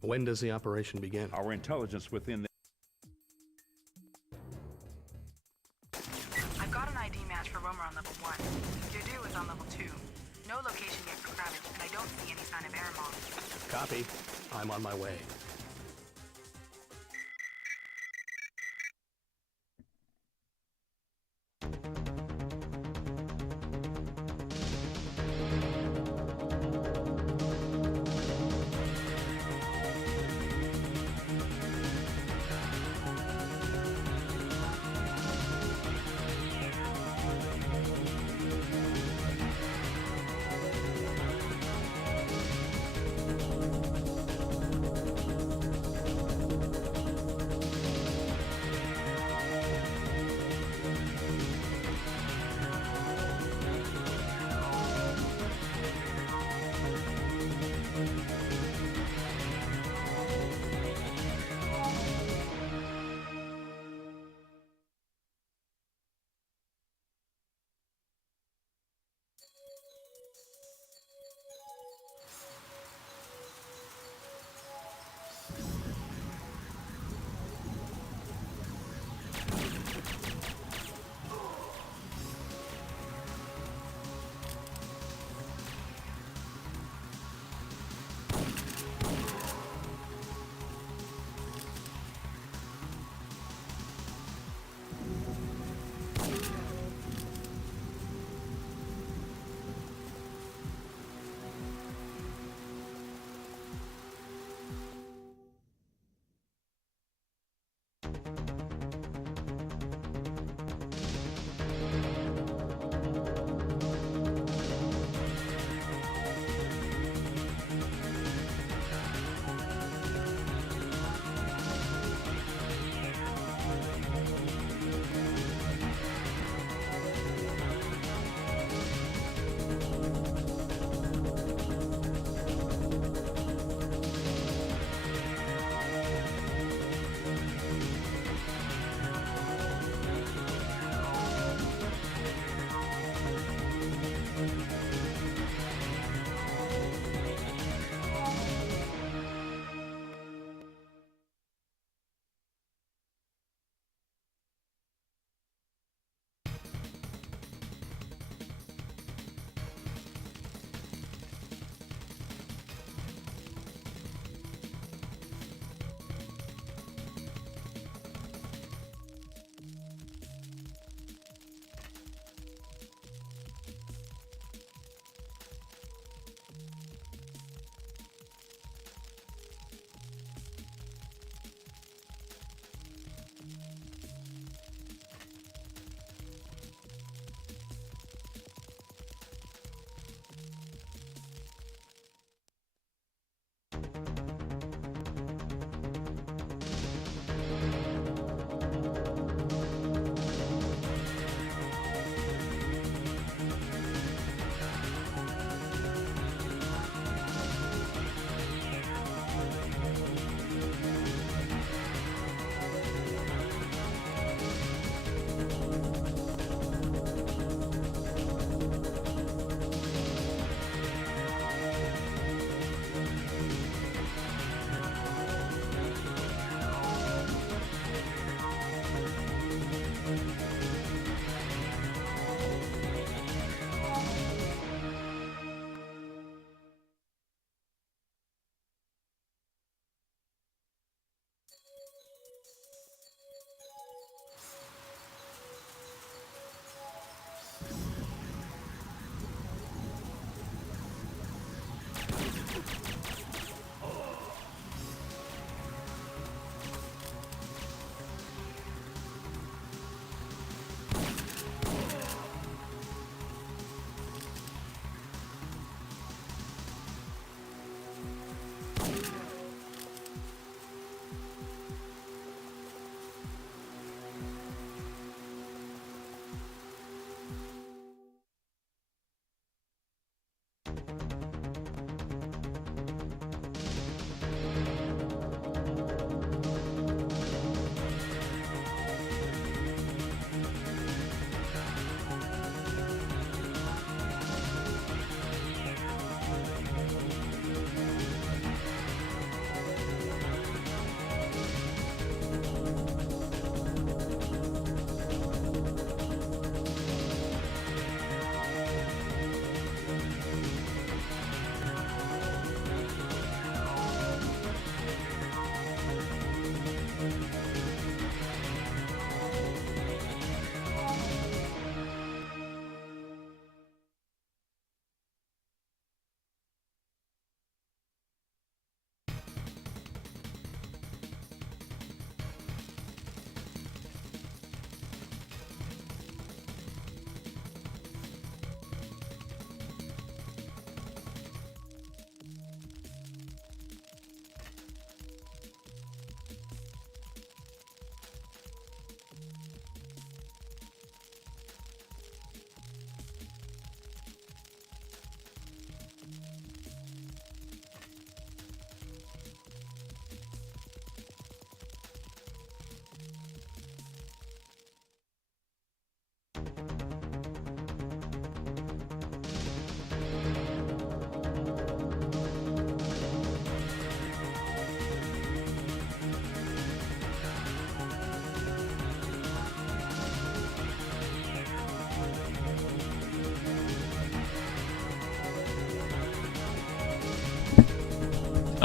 When does the operation begin? Our intelligence within the... I've got an ID match for Romer on level 1. Dudu is on level 2. No location yet for Kravitz, and I don't see any sign of air moth. Copy. I'm on my way.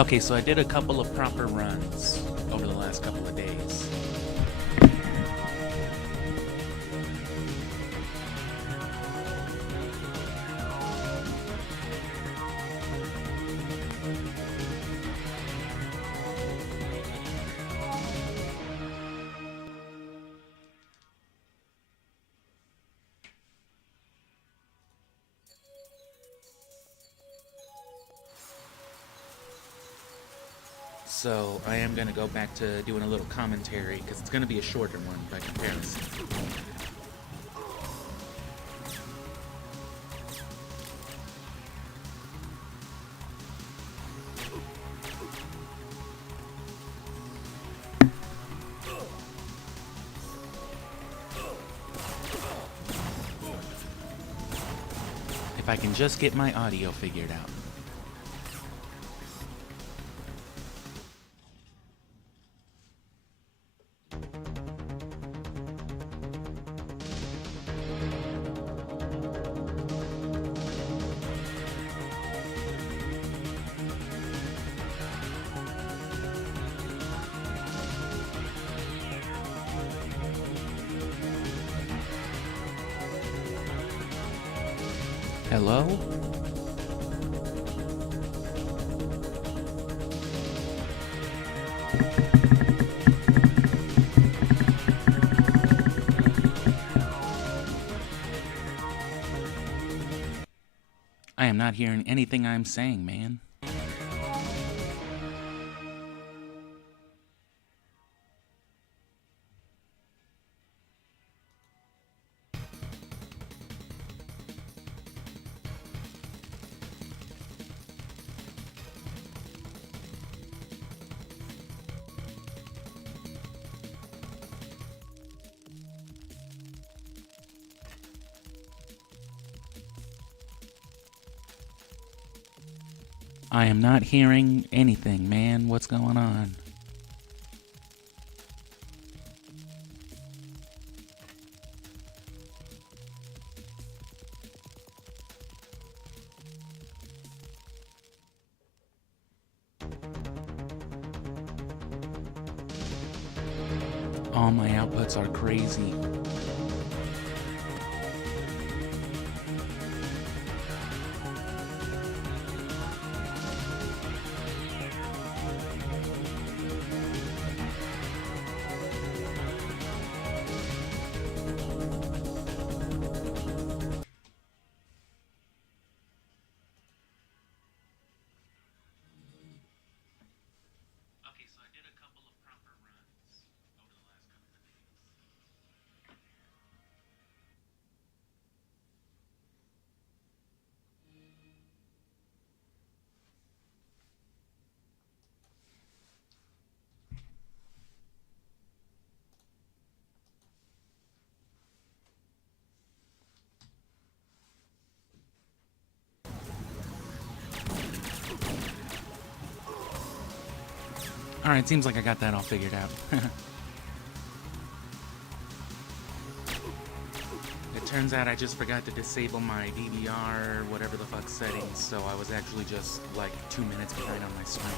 Okay, so I did a couple of proper runs over the last couple of days. So I am going to go back to doing a little commentary because it's going to be a shorter one by comparison. If I can just get my audio figured out. Hello? I am not hearing anything I'm saying, man. I am not hearing anything, man. What's going on? All my outputs are crazy. Alright, seems like I got that all figured out. It turns out I just forgot to disable my DVR, whatever the fuck settings, so I was actually just like 2 minutes behind on my screen.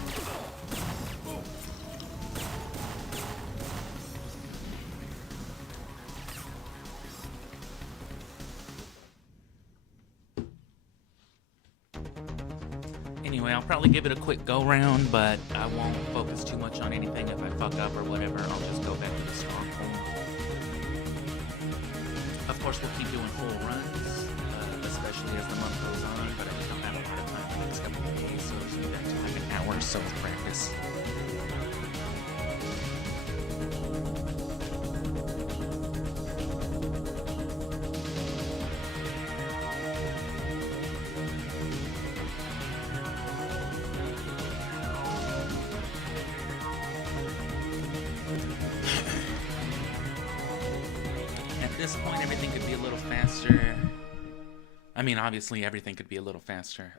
Anyway, I'll probably give it a quick go-round, but I won't focus too much on anything. If I fuck up or whatever, I'll just go back to the stronghold. Of course, we'll keep doing full runs, especially as the month goes on, but I just don't have a lot of time for the next couple of days, so just be back to like an hour or so of practice. At this point, everything could be a little faster. I mean, obviously, everything could be a little faster.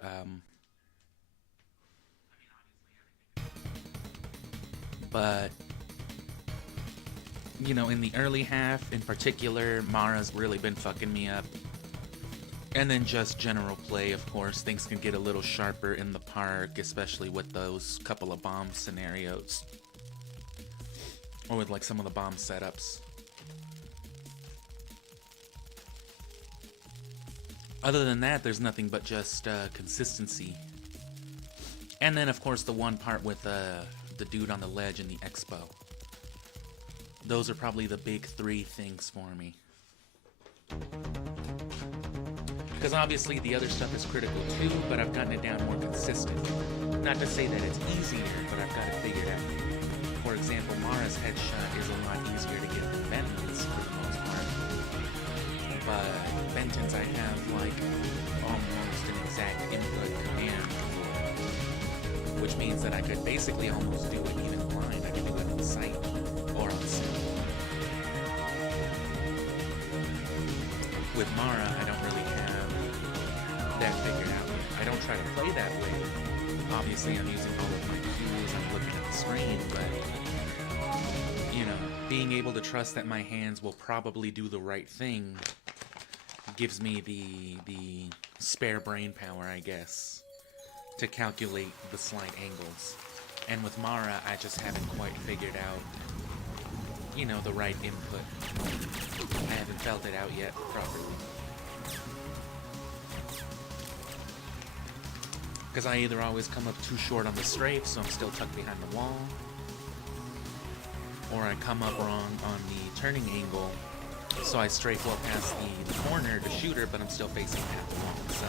But, you know, in the early half, in particular, Mara's really been fucking me up. And then just general play, of course. Things can get a little sharper in the park, especially with those couple of bomb scenarios. Or with like some of the bomb setups. Other than that, there's nothing but just consistency. And then, of course, the one part with the dude on the ledge in the expo. Those are probably the big three things for me. Because obviously the other stuff is critical too, but I've gotten it down more consistent. Not to say that it's easier, but I've got it figured out. For example, Mara's headshot is a lot easier to get than Benton's for the most part. But Benton's I have like almost an exact input command for, which means that I could basically almost do it even blind. I could do it on sight or on sound. With Mara, I don't really have that figured out yet. I don't try to play that way. Obviously, I'm using all of my cues, I'm looking at the screen, but, you know, being able to trust that my hands will probably do the right thing gives me the spare brain power, I guess, to calculate the slight angles. And with Mara, I just haven't quite figured out, you know, the right input. I haven't felt it out yet properly. Because I either always come up too short on the strafe, so I'm still tucked behind the wall, or I come up wrong on the turning angle, so I strafe well past the corner to shoot her, but I'm still facing half the wall. So.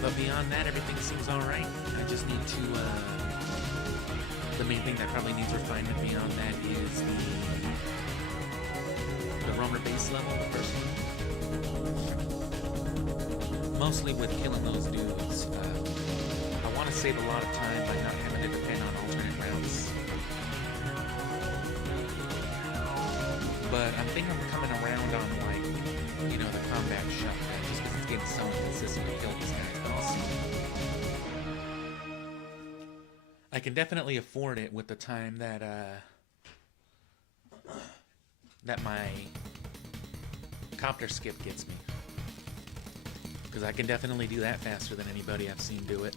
But beyond that, everything seems alright. I just need to, the main thing that probably needs refinement beyond that is the roamer base level, the first one. Mostly with killing those dudes. I want to save a lot of time by not having to depend on alternate routes. But I think I'm coming around on, like, you know, the combat shotgun, just because it's getting so inconsistent to kill these guys, but I'll see. I can definitely afford it with the time that, that my copter skip gets me. Because I can definitely do that faster than anybody I've seen do it.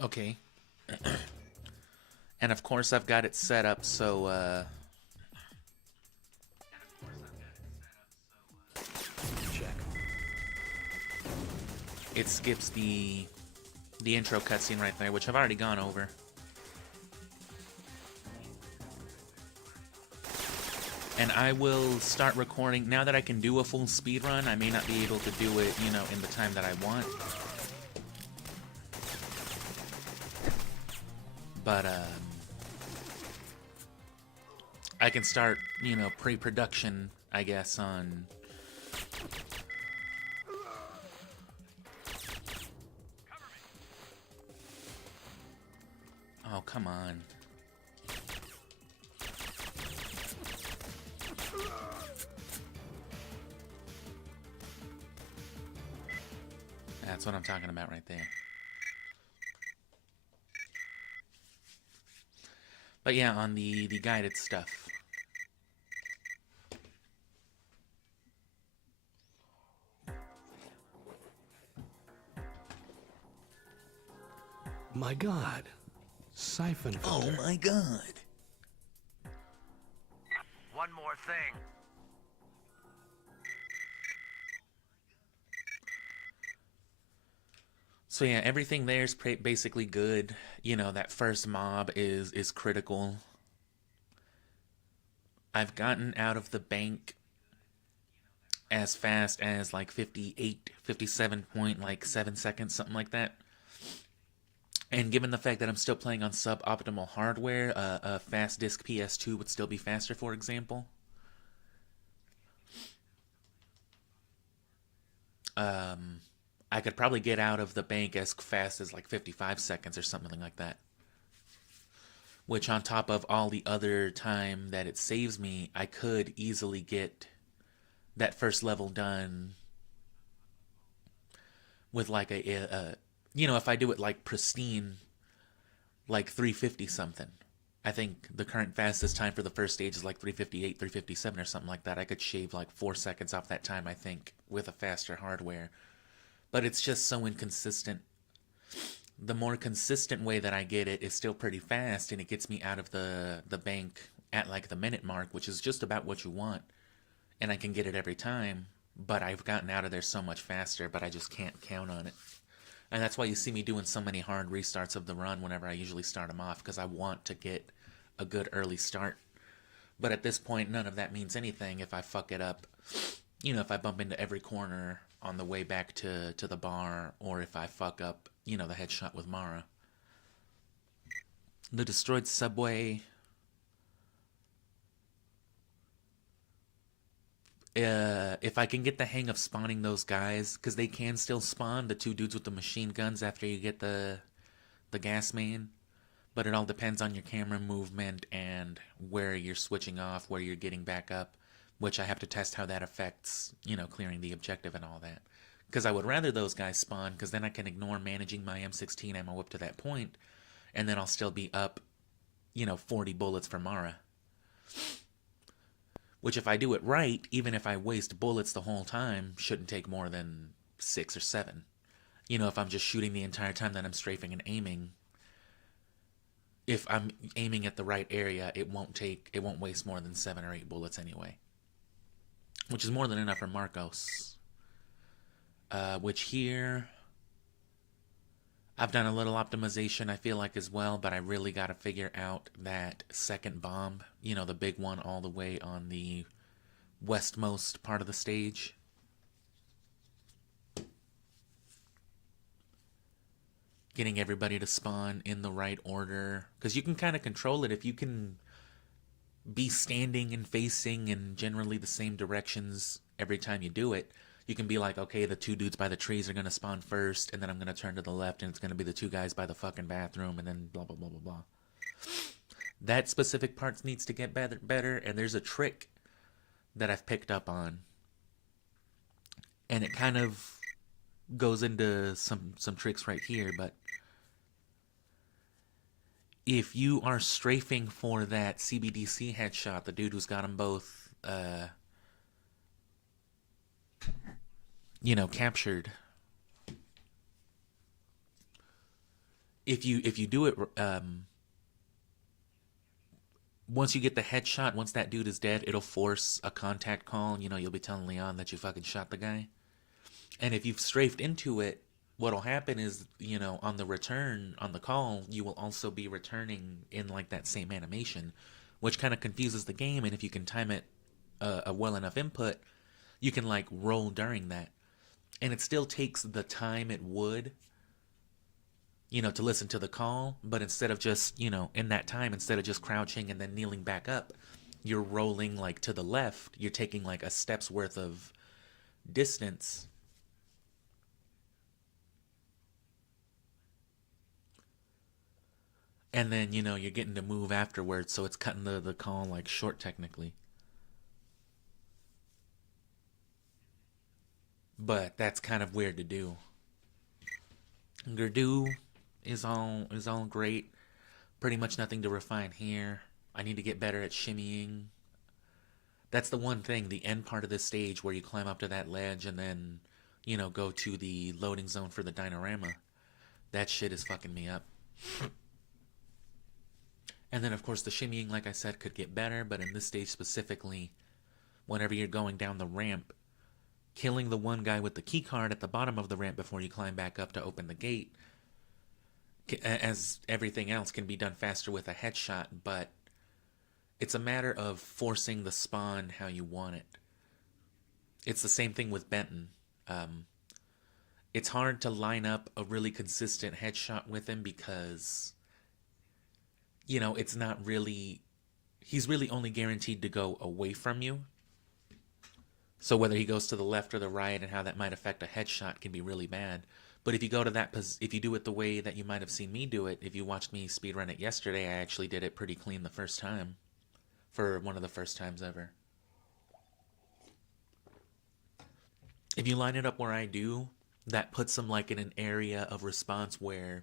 Okay. And of course I've got it set up so, Check. it skips the intro cutscene right there, which I've already gone over. And I will start recording, now that I can do a full speed run. I may not be able to do it, you know, in the time that I want. But, I can start, you know, pre-production, I guess, on... Oh, come on. That's what I'm talking about right there. But yeah, on the guided stuff. My God. Syphonfilter. Oh my God. One more thing. So yeah, everything there is basically good. You know, that first mob is critical. I've gotten out of the bank as fast as like 58, 57.7 seconds, something like that. And given the fact that I'm still playing on suboptimal hardware, a fast disk PS2 would still be faster, for example. I could probably get out of the bank as fast as like 55 seconds or something like that. Which, on top of all the other time that it saves me, I could easily get that first level done with like if I do it like pristine, like 350 something. I think the current fastest time for the first stage is like 358, 357 or something like that. I could shave like 4 seconds off that time, I think, with a faster hardware. But it's just so inconsistent. The more consistent way that I get it is still pretty fast, and it gets me out of the bank at like the minute mark, which is just about what you want. And I can get it every time, but I've gotten out of there so much faster, but I just can't count on it. And that's why you see me doing so many hard restarts of the run whenever I usually start them off, because I want to get a good early start. But at this point, none of that means anything if I fuck it up. You know, if I bump into every corner on the way back to the bar, or if I fuck up, the headshot with Mara. The destroyed subway. If I can get the hang of spawning those guys, because they can still spawn, the 2 dudes with the machine guns after you get the gas main. But it all depends on your camera movement and where you're switching off, where you're getting back up, which I have to test how that affects, clearing the objective and all that. Because I would rather those guys spawn, because then I can ignore managing my M16 ammo up to that point, and then I'll still be up, 40 bullets for Mara. Which, if I do it right, even if I waste bullets the whole time, shouldn't take more than 6 or 7. If I'm just shooting the entire time that I'm strafing and aiming, if I'm aiming at the right area, it won't waste more than 7 or 8 bullets anyway. Which is more than enough for Marcos. Which here, I've done a little optimization, I feel like, as well, but I really got to figure out that second bomb, the big one all the way on the westmost part of the stage. Getting everybody to spawn in the right order, because you can kind of control it if you can be standing and facing in generally the same directions every time you do it. You can be like, okay, the 2 dudes by the trees are going to spawn first, and then I'm going to turn to the left, and it's going to be the 2 guys by the fucking bathroom, and then blah, blah, blah, blah, blah. That specific part needs to get better, and there's a trick that I've picked up on. And it kind of goes into some tricks right here, but if you are strafing for that CBDC headshot, the dude who's got them both, captured. If you do it, once you get the headshot, once that dude is dead, it'll force a contact call. You'll be telling Leon that you fucking shot the guy. And if you've strafed into it, what'll happen is, on the return, on the call, you will also be returning in like that same animation, which kind of confuses the game. And if you can time it a well enough input, you can like roll during that. And it still takes the time it would, to listen to the call. But instead of just, in that time, instead of just crouching and then kneeling back up, you're rolling like to the left. You're taking like a step's worth of distance. And then, you're getting to move afterwards. So it's cutting the call like short technically. But that's kind of weird to do. Gerdu is all great. Pretty much nothing to refine here. I need to get better at shimmying. That's the one thing, the end part of this stage where you climb up to that ledge and then, go to the loading zone for the dinorama. That shit is fucking me up. And then, of course, the shimmying, like I said, could get better, but in this stage specifically, whenever you're going down the ramp, killing the one guy with the key card at the bottom of the ramp before you climb back up to open the gate, as everything else can be done faster with a headshot, but it's a matter of forcing the spawn how you want it. It's the same thing with Benton. It's hard to line up a really consistent headshot with him because, you know, it's not really... He's really only guaranteed to go away from you. So whether he goes to the left or the right and how that might affect a headshot can be really bad. But if you go to that, if you do it the way that you might have seen me do it, if you watched me speedrun it yesterday, I actually did it pretty clean the first time. For one of the first times ever. If you line it up where I do, that puts him like in an area of response where,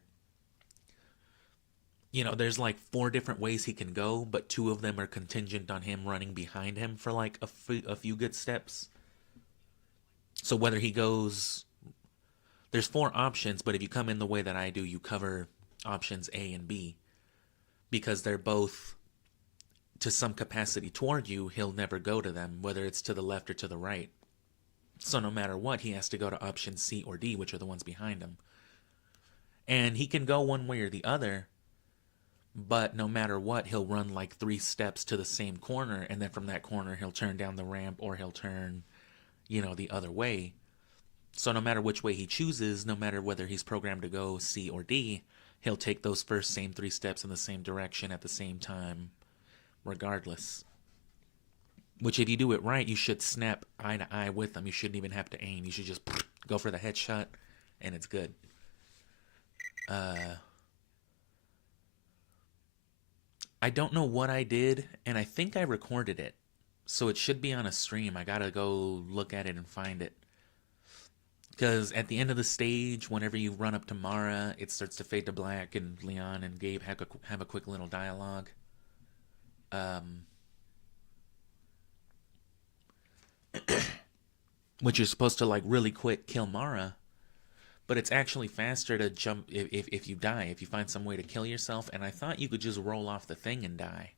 you know, there's like 4 different ways he can go, but 2 of them are contingent on him running behind him for like a few good steps. So whether he goes, there's 4 options, but if you come in the way that I do, you cover options A and B, because they're both to some capacity toward you. He'll never go to them, whether it's to the left or to the right. So no matter what, he has to go to option C or D, which are the ones behind him. And he can go one way or the other, but no matter what, he'll run like 3 steps to the same corner, and then from that corner, he'll turn down the ramp, or he'll turn, you know, the other way. So no matter which way he chooses, no matter whether he's programmed to go C or D, he'll take those first same 3 steps in the same direction at the same time, regardless. Which, if you do it right, you should snap eye to eye with them. You shouldn't even have to aim. You should just go for the headshot, and it's good. I don't know what I did, and I think I recorded it. So it should be on a stream. I gotta go look at it and find it. Because at the end of the stage, whenever you run up to Mara, it starts to fade to black, and Leon and Gabe have a quick little dialogue. Which is supposed to like really quick kill Mara, but it's actually faster to jump if you die, if you find some way to kill yourself. And I thought you could just roll off the thing and die.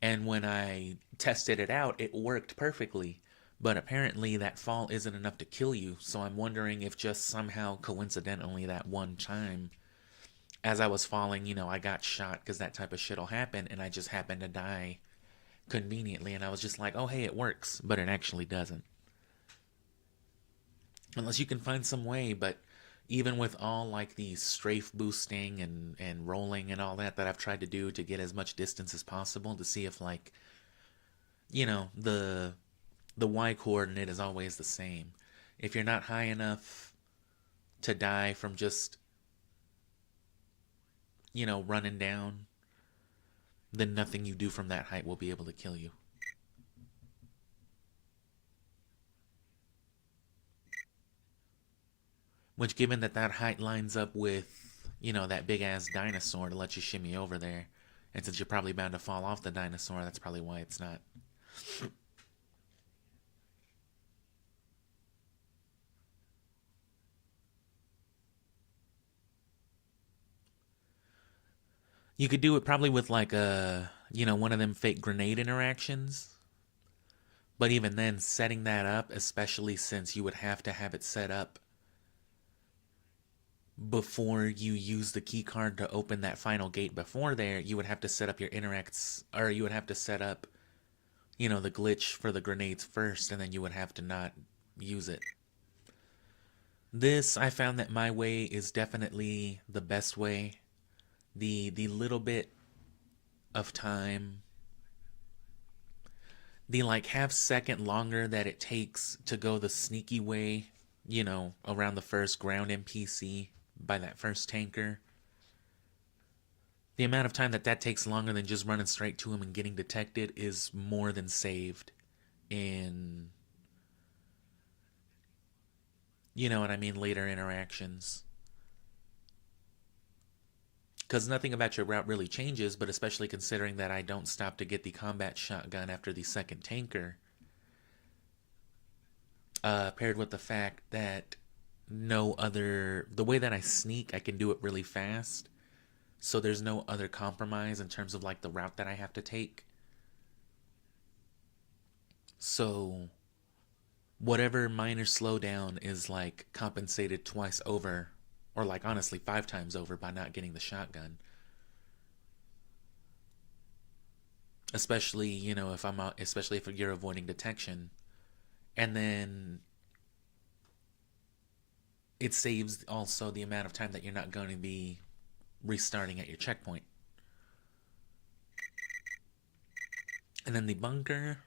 And when I tested it out, it worked perfectly, but apparently that fall isn't enough to kill you. So I'm wondering if just somehow coincidentally that one time as I was falling, you know, I got shot, because that type of shit'll happen, and I just happened to die conveniently, and I was just like, oh hey, it works, but it actually doesn't. Unless you can find some way. But even with all like the strafe boosting and rolling and all that I've tried to do to get as much distance as possible to see if, like, you know, the Y coordinate is always the same. If you're not high enough to die from just, you know, running down, then nothing you do from that height will be able to kill you. Which, given that height lines up with, you know, that big-ass dinosaur to let you shimmy over there, and since you're probably bound to fall off the dinosaur, that's probably why it's not. You could do it probably with like a, you know, one of them fake grenade interactions. But even then, setting that up, especially since you would have to have it set up before you use the key card to open that final gate before there, you would have to set up your interacts, or you would have to set up, you know, the glitch for the grenades first, and then you would have to not use it. This, I found that my way is definitely the best way. The little bit of time, the like half second longer that it takes to go the sneaky way, you know, around the first ground NPC by that first tanker. The amount of time that takes longer than just running straight to him and getting detected is more than saved in, you know what I mean, later interactions. Because nothing about your route really changes, but especially considering that I don't stop to get the combat shotgun after the second tanker, paired with the fact that the way that I sneak, I can do it really fast, so there's no other compromise in terms of like the route that I have to take. So whatever minor slowdown is like compensated twice over, or like honestly 5 times over by not getting the shotgun. Especially, you know, especially if you're avoiding detection. And then it saves also the amount of time that you're not going to be restarting at your checkpoint. And then the bunker,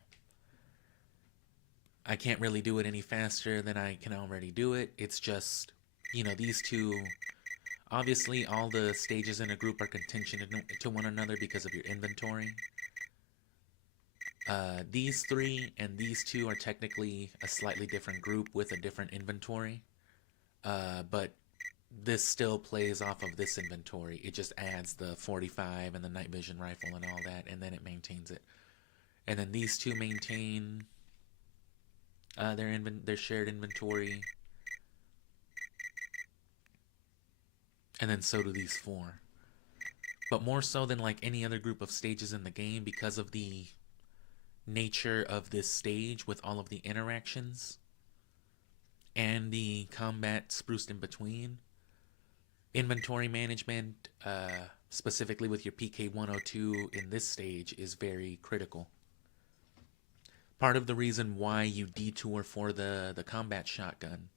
I can't really do it any faster than I can already do it. It's just, you know, these two, obviously all the stages in a group are contingent to one another because of your inventory. These 3 and these 2 are technically a slightly different group with a different inventory. But this still plays off of this inventory. It just adds the 45 and the night vision rifle and all that, and then it maintains it. And then these 2 maintain their shared inventory. And then so do these 4. But more so than like any other group of stages in the game, because of the nature of this stage with all of the interactions and the combat spruced in between, inventory management, specifically with your PK-102 in this stage, is very critical. Part of the reason why you detour for the combat shotgun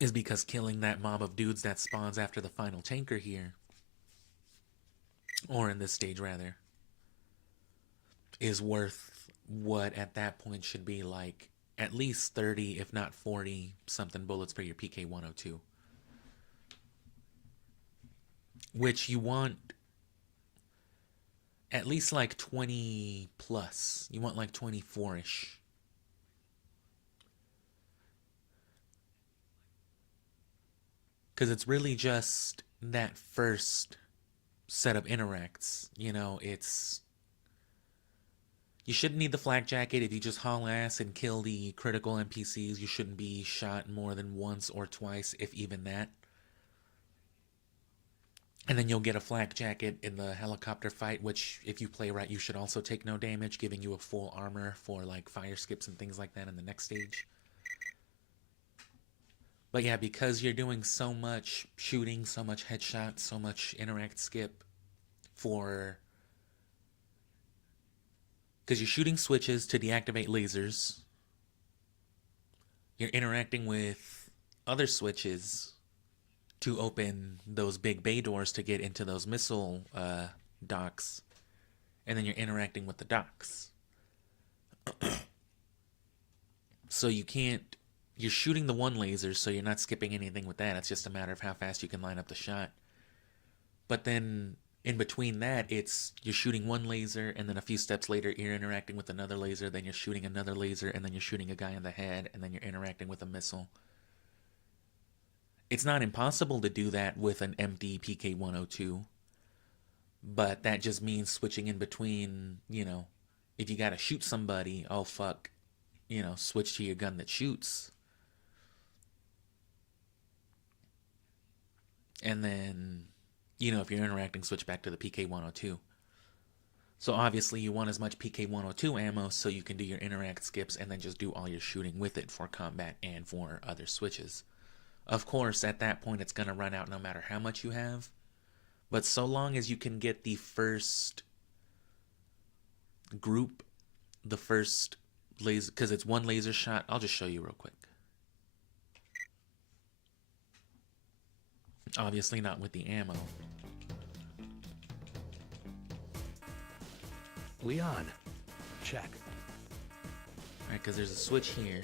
is because killing that mob of dudes that spawns after the final tanker here, or in this stage rather, is worth what at that point should be like at least 30, if not 40 something bullets for your PK-102. Which you want at least like 20 plus. You want like 24-ish. Because it's really just that first set of interacts. You know, it's... You shouldn't need the flak jacket. If you just haul ass and kill the critical NPCs, you shouldn't be shot more than once or twice, if even that. And then you'll get a flak jacket in the helicopter fight, which, if you play right, you should also take no damage, giving you a full armor for, like, fire skips and things like that in the next stage. But yeah, because you're doing so much shooting, so much headshot, so much interact skip for... Because you're shooting switches to deactivate lasers. You're interacting with other switches to open those big bay doors to get into those missile docks. And then you're interacting with the docks. So you can't... You're shooting the one laser, so you're not skipping anything with that. It's just a matter of how fast you can line up the shot. But then... in between that, it's you're shooting one laser, and then a few steps later, you're interacting with another laser, then you're shooting another laser, and then you're shooting a guy in the head, and then you're interacting with a missile. It's not impossible to do that with an empty PK-102, but that just means switching in between, you know, if you gotta shoot somebody, oh fuck, you know, switch to your gun that shoots. And then... you know, if you're interacting, switch back to the PK-102. So obviously you want as much PK-102 ammo so you can do your interact skips and then just do all your shooting with it for combat and for other switches. Of course, at that point it's going to run out no matter how much you have. But so long as you can get the first group, the first laser, because it's one laser shot. I'll just show you real quick. Obviously not with the ammo. Leon, check. Alright, because there's a switch here.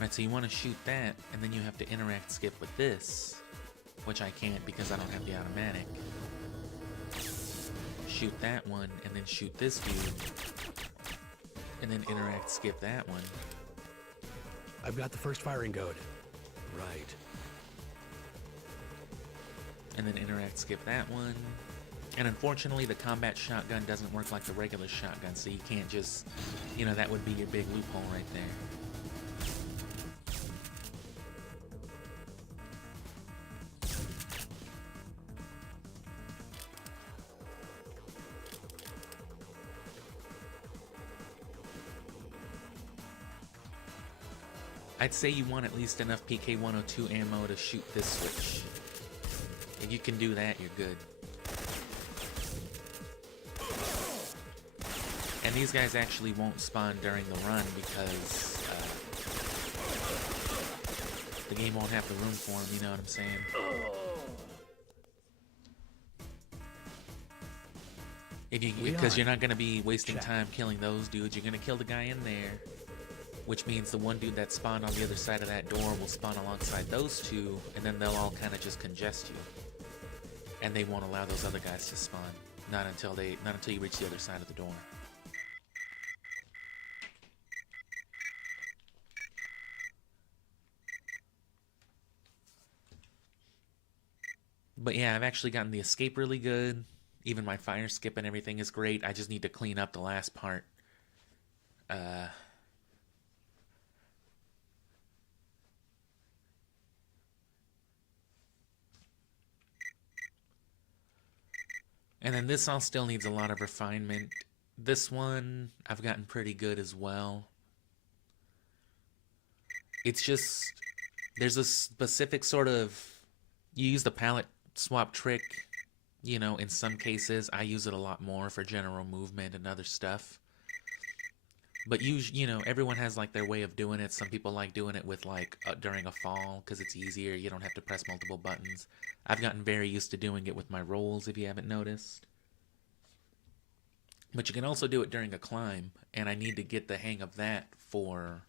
Right, so you want to shoot that, and then you have to interact skip with this, which I can't because I don't have the automatic. Shoot that one, and then shoot this dude, and then interact skip that one. I've got the first firing code. Right. And then interact skip that one, And unfortunately, the combat shotgun doesn't work like the regular shotgun, so you can't just, you know, that would be your big loophole right there. I'd say you want at least enough PK-102 ammo to shoot this switch. If you can do that, you're good. And these guys actually won't spawn during the run because the game won't have the room for them, you know what I'm saying? Because you're not going to be wasting time killing those dudes. You're going to kill the guy in there, which means the one dude that spawned on the other side of that door will spawn alongside those two, and then they'll all kind of just congest you. And they won't allow those other guys to spawn. Not until you reach the other side of the door. But yeah, I've actually gotten the escape really good. Even my fire skip and everything is great. I just need to clean up the last part. And then this all still needs a lot of refinement. This one, I've gotten pretty good as well. It's just, there's a specific sort of, you use the palette swap trick, you know, in some cases. I use it a lot more for general movement and other stuff. But you know, everyone has like their way of doing it. Some people like doing it with like during a fall because it's easier. You don't have to press multiple buttons. I've gotten very used to doing it with my rolls, if you haven't noticed. But you can also do it during a climb, and I need to get the hang of that for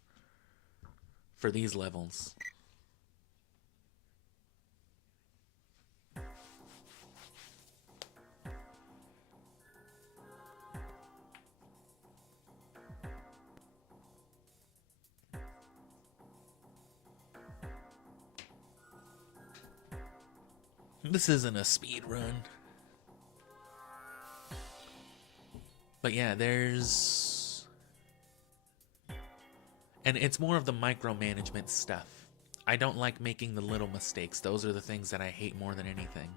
these levels. This isn't a speed run. But yeah, there's... And it's more of the micromanagement stuff. I don't like making the little mistakes. Those are the things that I hate more than anything.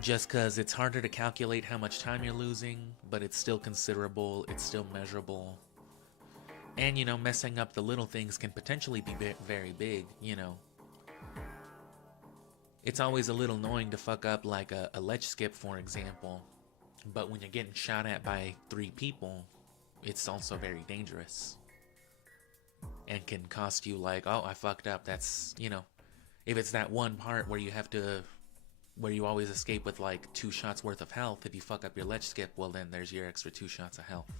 Just because it's harder to calculate how much time you're losing, but it's still considerable, it's still measurable. And, you know, messing up the little things can potentially be very big, you know. It's always a little annoying to fuck up like a ledge skip, for example. But when you're getting shot at by 3 people, it's also very dangerous. And can cost you like, oh, I fucked up. That's, you know, if it's that one part where you have to, where you always escape with like 2 shots worth of health, if you fuck up your ledge skip, well then there's your extra 2 shots of health.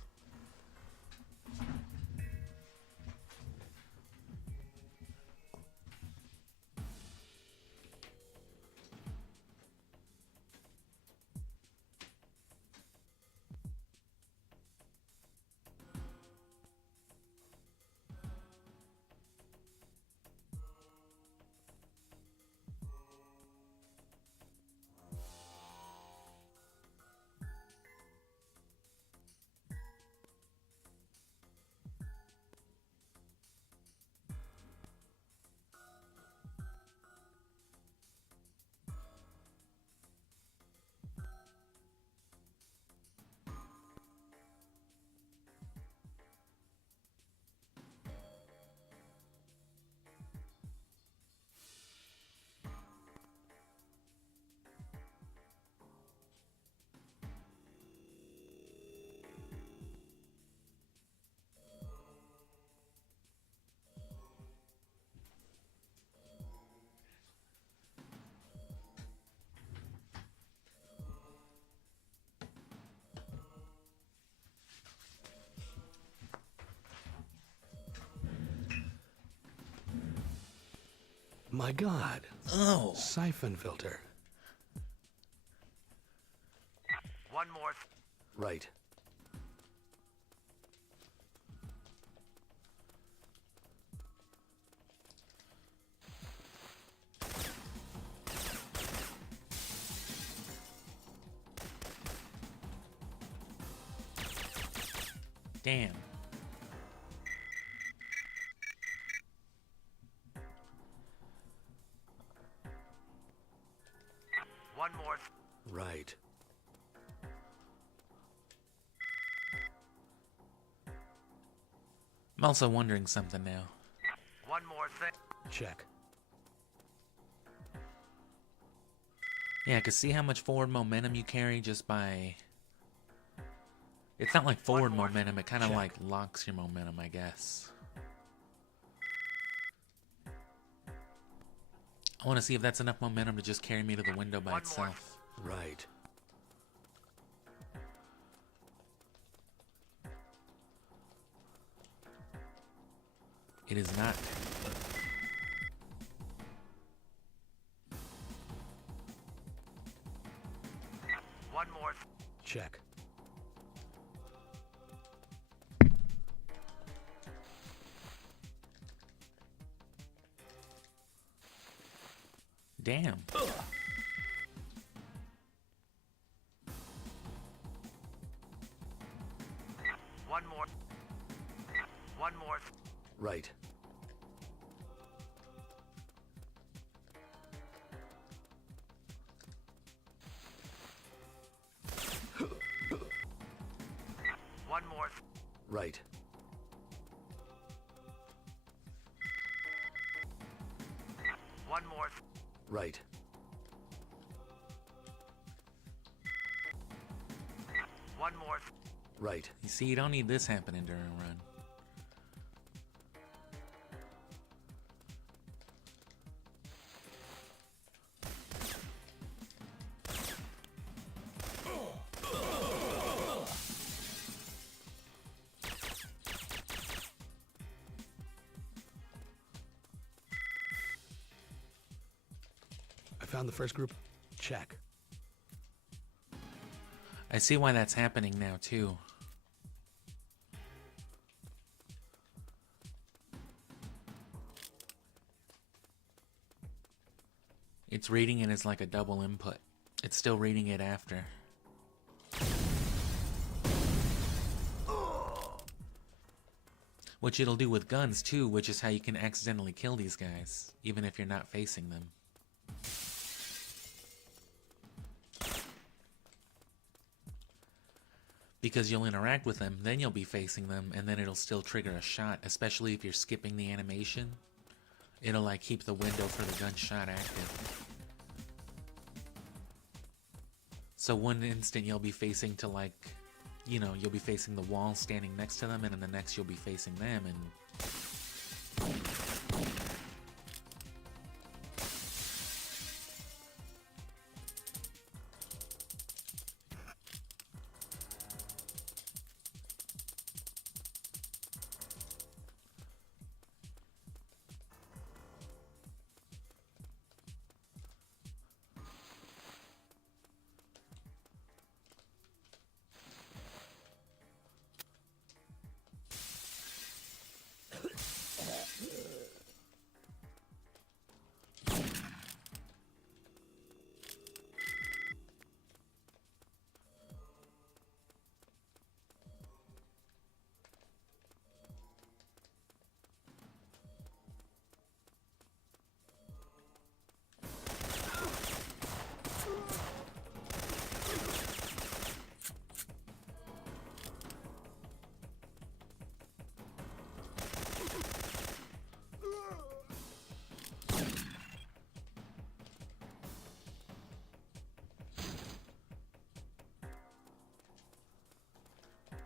My God. Oh. Syphonfilter. One more. Right. Damn. One more. Right. I'm also wondering something now. One more thing. Check. Yeah, cause see how much forward momentum you carry just by... It's not like forward more. momentum, it kind of Check. like locks your momentum, I guess. I want to see if that's enough momentum to just carry me to the window by One more. itself. Right. It is not. One more. Check. Damn. One more. One more. Right. One more. Right. One more. Right. One more. Right. You see, you don't need this happening during a run. I found the first group. Check. I see why that's happening now, too. It's reading it as like a double input. It's still reading it after. Which it'll do with guns too, which is how you can accidentally kill these guys, even if you're not facing them. Because you'll interact with them, then you'll be facing them, and then it'll still trigger a shot, especially if you're skipping the animation. It'll like keep the window for the gunshot active. So one instant you'll be facing to like, you know, you'll be facing the wall standing next to them, and in the next you'll be facing them, and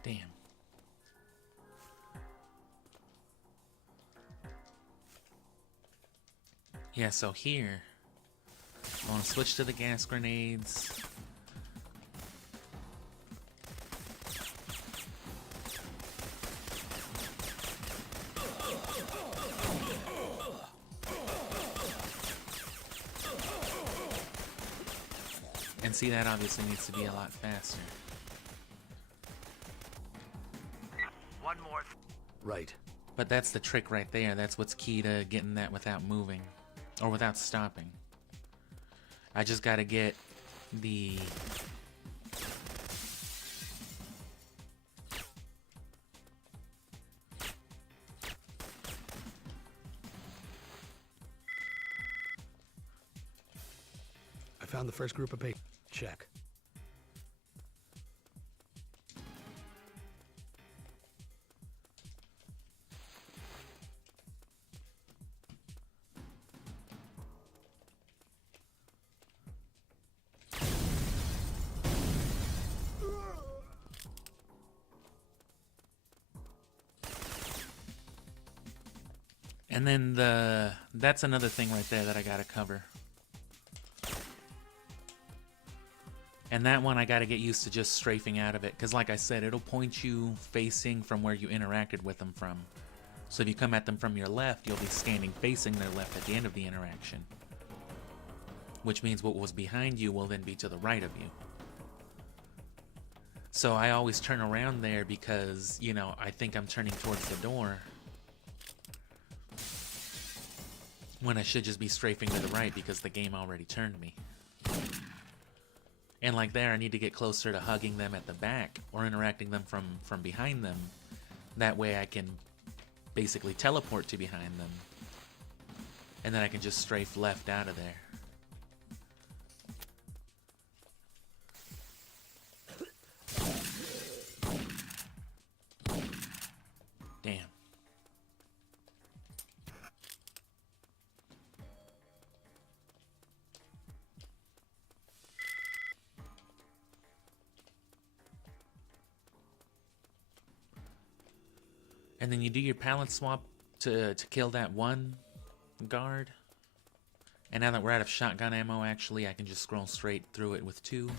damn. Yeah, so here, I want to switch to the gas grenades. And see, that obviously needs to be a lot faster. One more. Right. But that's the trick right there. That's what's key to getting that without moving. Or without stopping. I just gotta get the... found the first group of patients. Check. And then that's another thing right there that I gotta cover. And that one I gotta get used to just strafing out of it, because like I said, it'll point you facing from where you interacted with them from. So if you come at them from your left, you'll be standing facing their left at the end of the interaction. Which means what was behind you will then be to the right of you. So I always turn around there because, you know, I think I'm turning towards the door, when I should just be strafing to the right because the game already turned me. And like there, I need to get closer to hugging them at the back or interacting them from behind them. That way I can basically teleport to behind them. And then I can just strafe left out of there. Damn. And then you do your pallet swap to kill that one guard. And now that we're out of shotgun ammo, actually, I can just scroll straight through it with 2.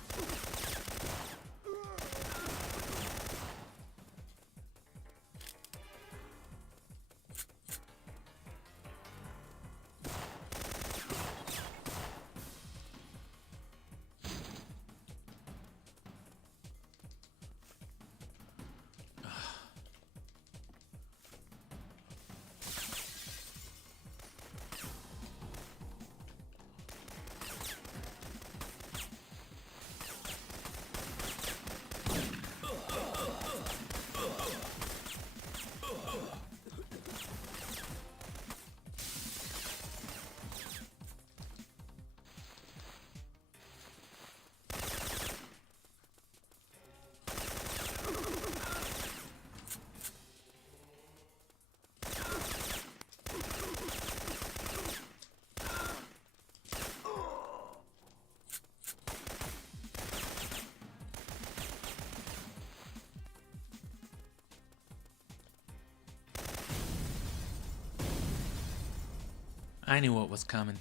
I knew what was coming.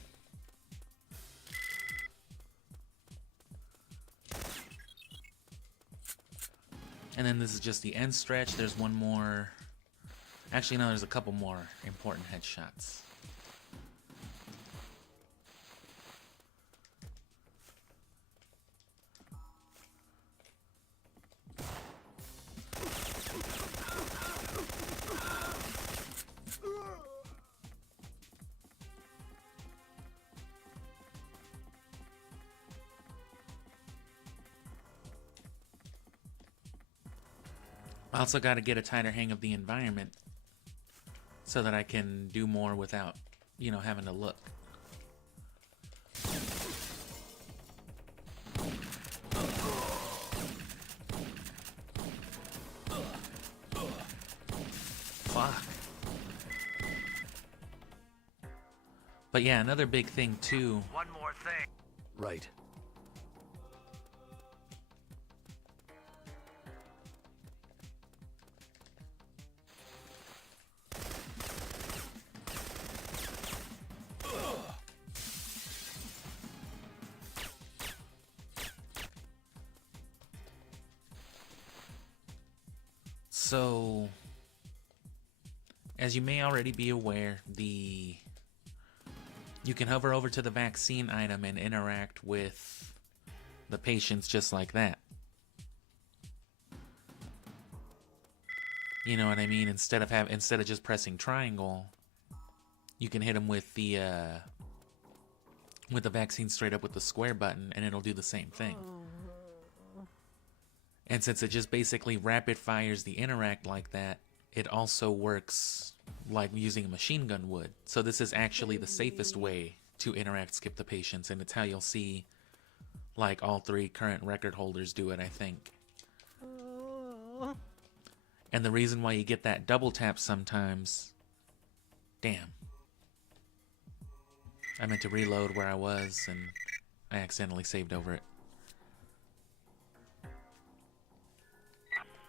And then this is just the end stretch. There's one more. Actually, no, there's a couple more important headshots. I also got to get a tighter hang of the environment so that I can do more without, you know, having to look. Fuck. But yeah, another big thing too. One more thing. Right. So, as you may already be aware, you can hover over to the vaccine item and interact with the patients just like that. You know what I mean? Instead of just pressing triangle, you can hit them with the vaccine straight up with the square button, and it'll do the same thing. And since it just basically rapid fires the interact like that, it also works like using a machine gun would. So this is actually the safest way to interact skip the patients, and it's how you'll see like all 3 current record holders do it, I think. And the reason why you get that double tap sometimes... Damn. I meant to reload where I was, and I accidentally saved over it.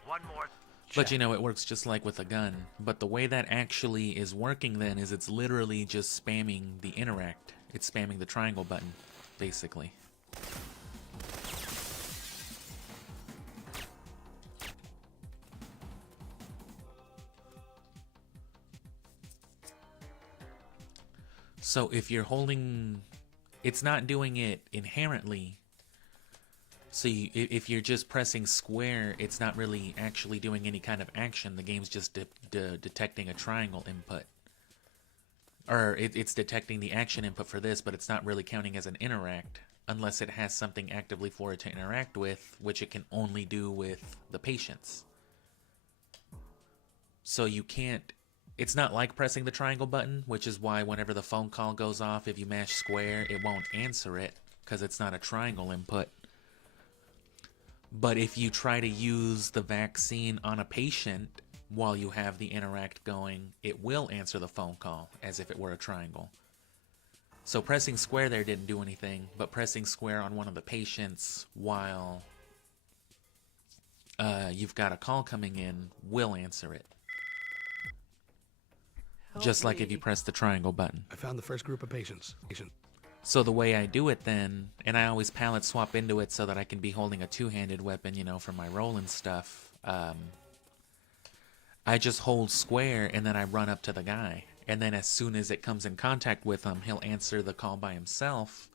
One more. But you know, it works just like with a gun. But the way that actually is working then is it's literally just spamming the interact. It's spamming the triangle button, basically. So if you're holding... It's not doing it inherently. So if you're just pressing square, it's not really actually doing any kind of action. The game's just detecting a triangle input. Or it's detecting the action input for this, but it's not really counting as an interact. Unless it has something actively for it to interact with, which it can only do with the patients. So you can't... It's not like pressing the triangle button, which is why whenever the phone call goes off, if you mash square, it won't answer it, because it's not a triangle input. But if you try to use the vaccine on a patient while you have the interact going, it will answer the phone call as if it were a triangle. So pressing square there didn't do anything, but pressing square on one of the patients while you've got a call coming in will answer it. Just like if you press the triangle button. I found the first group of patients. So the way I do it then, and I always palette swap into it so that I can be holding a two-handed weapon, you know, for my roll and stuff. I just hold square and then I run up to the guy. And then as soon as it comes in contact with him, he'll answer the call by himself,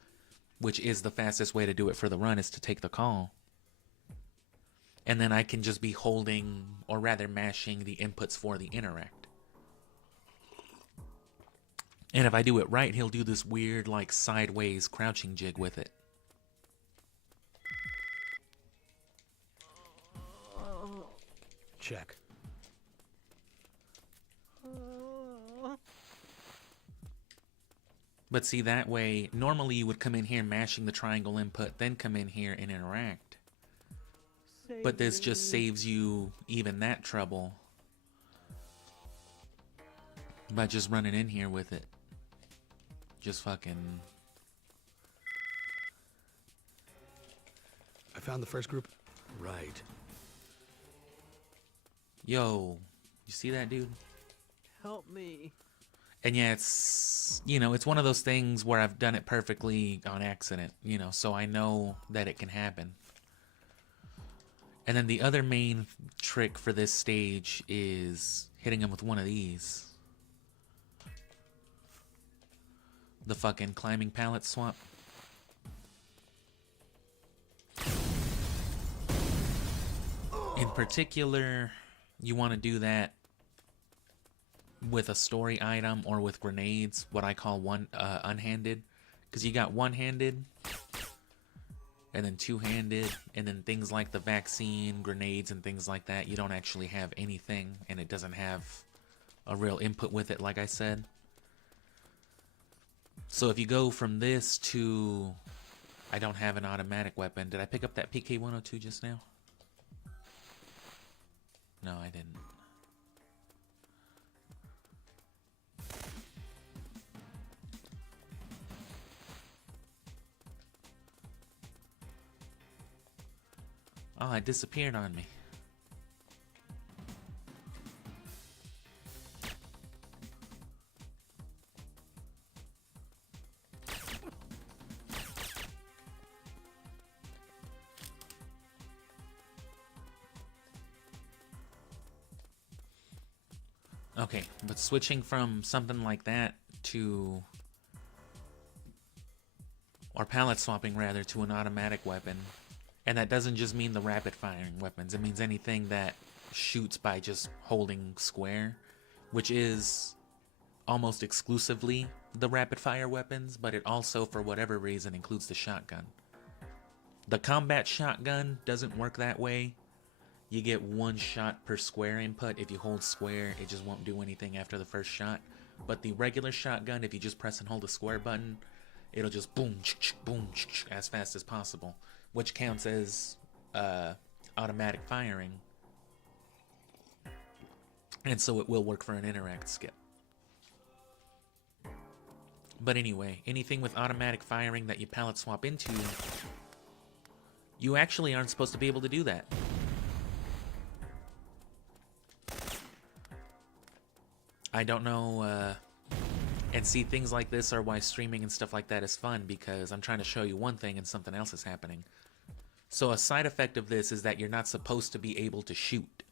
which is the fastest way to do it for the run, is to take the call. And then I can just be holding, or rather mashing, the inputs for the interact. And if I do it right, he'll do this weird, like, sideways crouching jig with it. Check. But see, that way, normally you would come in here mashing the triangle input, then come in here and interact. But this just saves you even that trouble by just running in here with it. Just fucking... I found the first group. Right. Yo, you see that, dude? Help me. And yeah, it's, you know, it's one of those things where I've done it perfectly on accident, you know, so I know that it can happen. And then the other main trick for this stage is hitting him with one of these. The fucking climbing pallet swap. In particular, you want to do that with a story item or with grenades, what I call unhanded, because you got one-handed and then two-handed, and then things like the vaccine, grenades, and things like that, you don't actually have anything, and it doesn't have a real input with it, like I said. So if you go from this to, I don't have an automatic weapon. Did I pick up that PK-102 just now? No, I didn't. Oh, it disappeared on me. Okay, but switching from something like that to, or palette swapping rather, to an automatic weapon. And that doesn't just mean the rapid firing weapons, it means anything that shoots by just holding square, which is almost exclusively the rapid fire weapons, but it also, for whatever reason, includes the shotgun. The combat shotgun doesn't work that way. You get one shot per square input. If you hold square, it just won't do anything after the first shot. But the regular shotgun, if you just press and hold the square button, it'll just boom, boom, as fast as possible, which counts as automatic firing. And so it will work for an interact skip. But anyway, anything with automatic firing that you pallet swap into, you actually aren't supposed to be able to do that. I don't know, and see, things like this are why streaming and stuff like that is fun, because I'm trying to show you one thing and something else is happening. So a side effect of this is that you're not supposed to be able to shoot.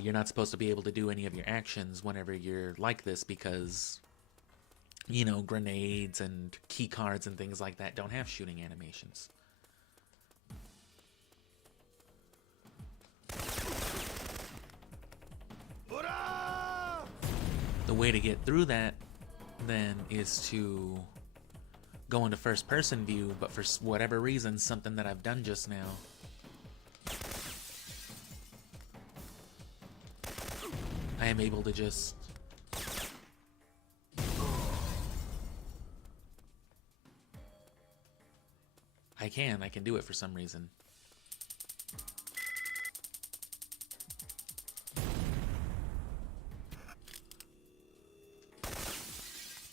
You're not supposed to be able to do any of your actions whenever you're like this because, you know, grenades and key cards and things like that don't have shooting animations. The way to get through that, then, is to go into first-person view, but for whatever reason, something that I've done just now, I am able to just... I can do it for some reason.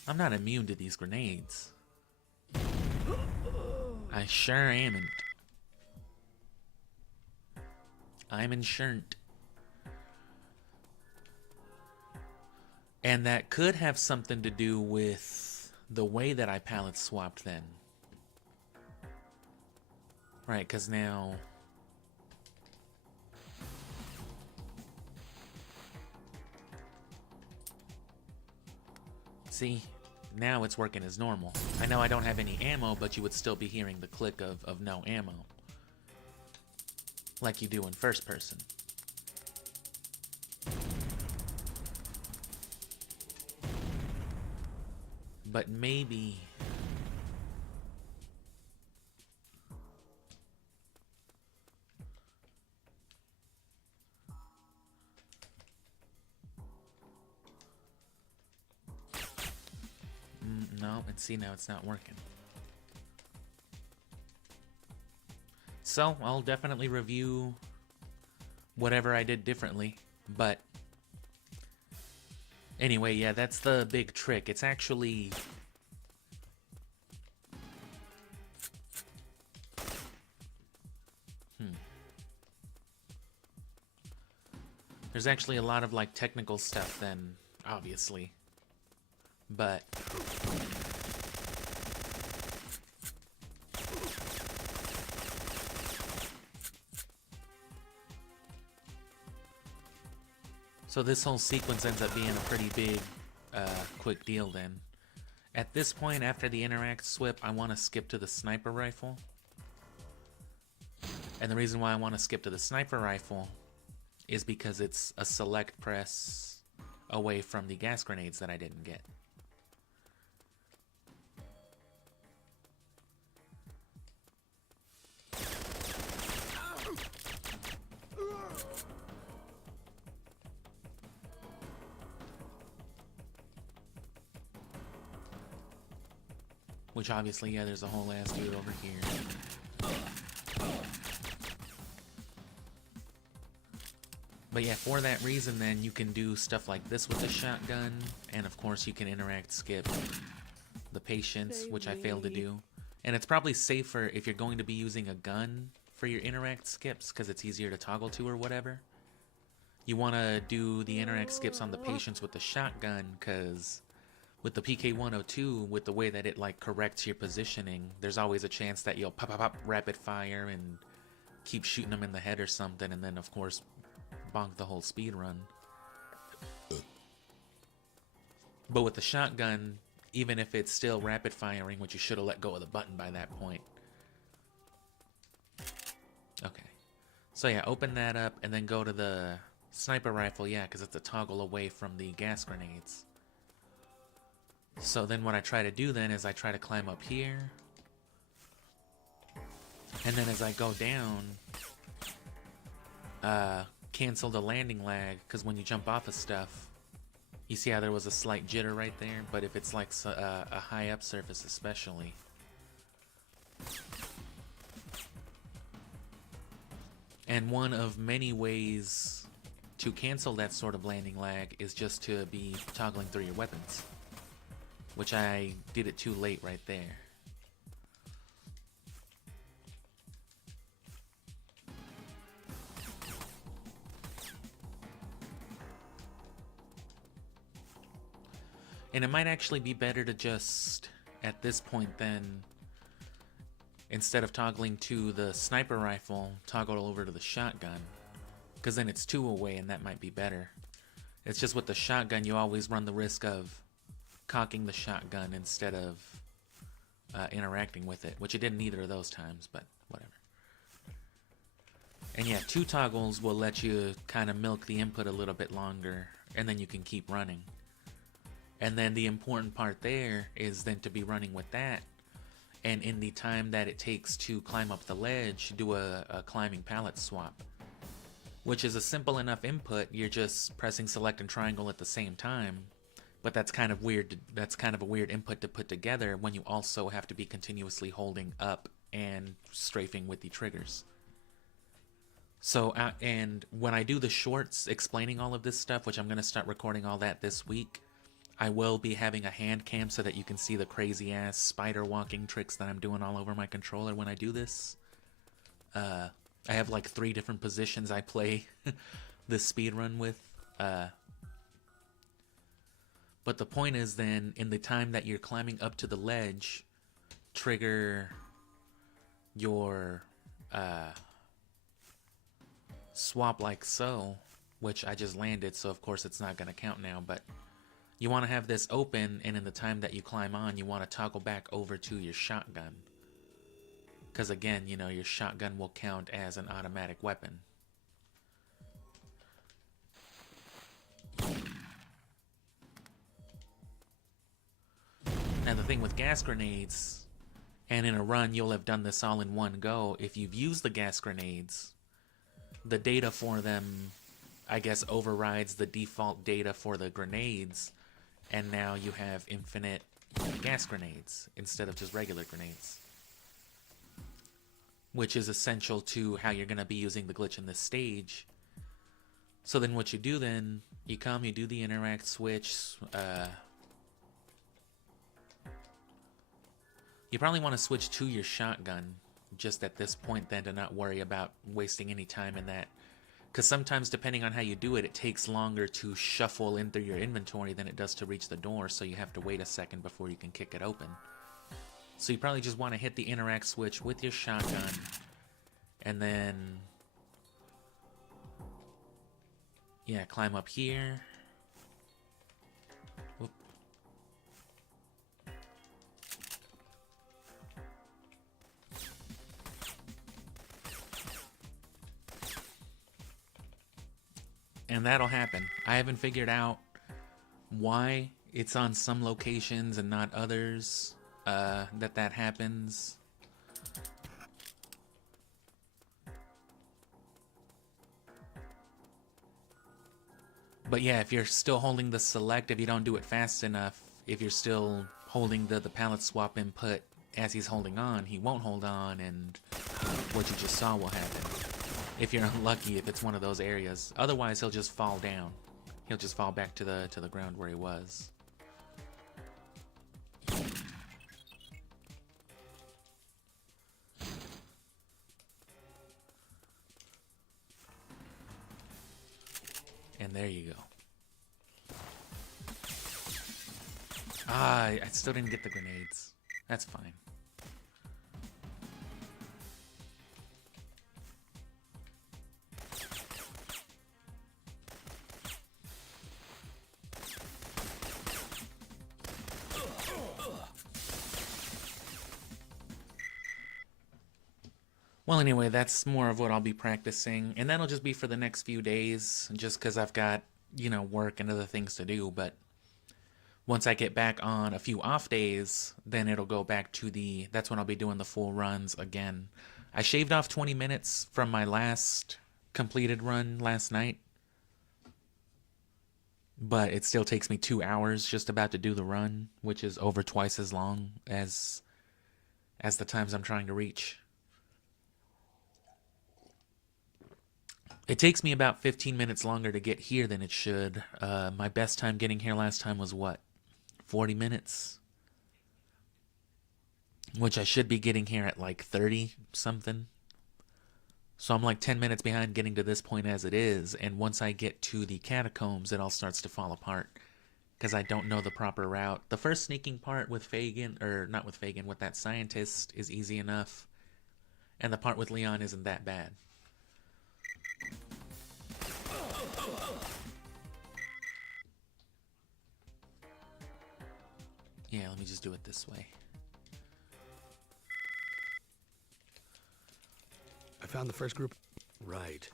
I'm not immune to these grenades. I sure amn't. I'm insurant. And that could have something to do with the way that I pallet swapped then. Right, because now... See? Now it's working as normal. I know I don't have any ammo, but you would still be hearing the click of no ammo. Like you do in first person. But maybe... No, and see, now it's not working. So, I'll definitely review whatever I did differently, but anyway, yeah, that's the big trick. It's actually... There's actually a lot of, like, technical stuff then, obviously. But... So this whole sequence ends up being a pretty big, quick deal then. At this point, after the interact swip, I want to skip to the sniper rifle. And the reason why I want to skip to the sniper rifle is because it's a select press away from the gas grenades that I didn't get. Which obviously, yeah, there's a whole ass dude over here. But yeah, for that reason then, you can do stuff like this with the shotgun, and of course you can interact skip the patience, which I failed to do. And it's probably safer if you're going to be using a gun for your interact skips, because it's easier to toggle to or whatever. You want to do the interact skips on the patience with the shotgun, because... with the PK-102, with the way that it like corrects your positioning, there's always a chance that you'll pop rapid fire and keep shooting them in the head or something, and then of course bonk the whole speed run. But with the shotgun, even if it's still rapid firing, which you should have let go of the button by that point. Okay. So yeah, open that up and then go to the sniper rifle, yeah, because it's a toggle away from the gas grenades. So then what I try to do then is I try to climb up here. And then as I go down, cancel the landing lag, because when you jump off of stuff, You see how there was a slight jitter right there? But if it's like a high up surface especially. And one of many ways to cancel that sort of landing lag is just to be toggling through your weapons. Which I did it too late right there. And it might actually be better to just, at this point then, instead of toggling to the sniper rifle, toggle over to the shotgun. Because then it's 2 away and that might be better. It's just with the shotgun you always run the risk of cocking the shotgun instead of interacting with it. Which it didn't either of those times, but whatever. And yeah, 2 toggles will let you kind of milk the input a little bit longer. And then you can keep running. And then the important part there is then to be running with that. And in the time that it takes to climb up the ledge, do a climbing pallet swap. Which is a simple enough input, you're just pressing select and triangle at the same time. But that's kind of weird, that's kind of a weird input to put together when you also have to be continuously holding up and strafing with the triggers. So, and when I do the shorts explaining all of this stuff, which I'm going to start recording all that this week, I will be having a hand cam so that you can see the crazy ass spider walking tricks that I'm doing all over my controller when I do this. I have like 3 different positions I play this speedrun with. But the point is then, in the time that you're climbing up to the ledge, trigger your swap like so, which I just landed, so of course it's not going to count now, but you want to have this open, and in the time that you climb on, you want to toggle back over to your shotgun. Because again, you know, your shotgun will count as an automatic weapon. Now the thing with gas grenades, and in a run you'll have done this all in one go, if you've used the gas grenades, the data for them, I guess, overrides the default data for the grenades. And now you have infinite gas grenades instead of just regular grenades. Which is essential to how you're going to be using the glitch in this stage. So then what you do then, you come, you do the interact switch. You probably want to switch to your shotgun just at this point then, to not worry about wasting any time in that. Because sometimes, depending on how you do it, it takes longer to shuffle in through your inventory than it does to reach the door, so you have to wait a second before you can kick it open. So you probably just want to hit the interact switch with your shotgun, and then, yeah, climb up here. Whoop. And that'll happen. I haven't figured out why it's on some locations and not others that happens. But yeah, if you're still holding the select, if you don't do it fast enough, if you're still holding the palette swap input as he's holding on, he won't hold on, and what you just saw will happen. If you're unlucky, if it's one of those areas. Otherwise, he'll just fall down. He'll just fall back to the ground where he was. And there you go. Ah, I still didn't get the grenades. That's fine. Well, anyway, that's more of what I'll be practicing, and that'll just be for the next few days, just because I've got, you know, work and other things to do. But once I get back on a few off days, then it'll go back to that's when I'll be doing the full runs again. I shaved off 20 minutes from my last completed run last night. but it still takes me 2 hours just about to do the run, which is over twice as long as the times I'm trying to reach. It takes me about 15 minutes longer to get here than it should. My best time getting here last time was what? 40 minutes? Which I should be getting here at like 30 something. So I'm like 10 minutes behind getting to this point as it is. And once I get to the catacombs, it all starts to fall apart. Because I don't know the proper route. The first sneaking part with Fagin, or not with Fagin, with that scientist is easy enough. And the part with Leon isn't that bad. Yeah, let me just do it this way. I found the first group. Right.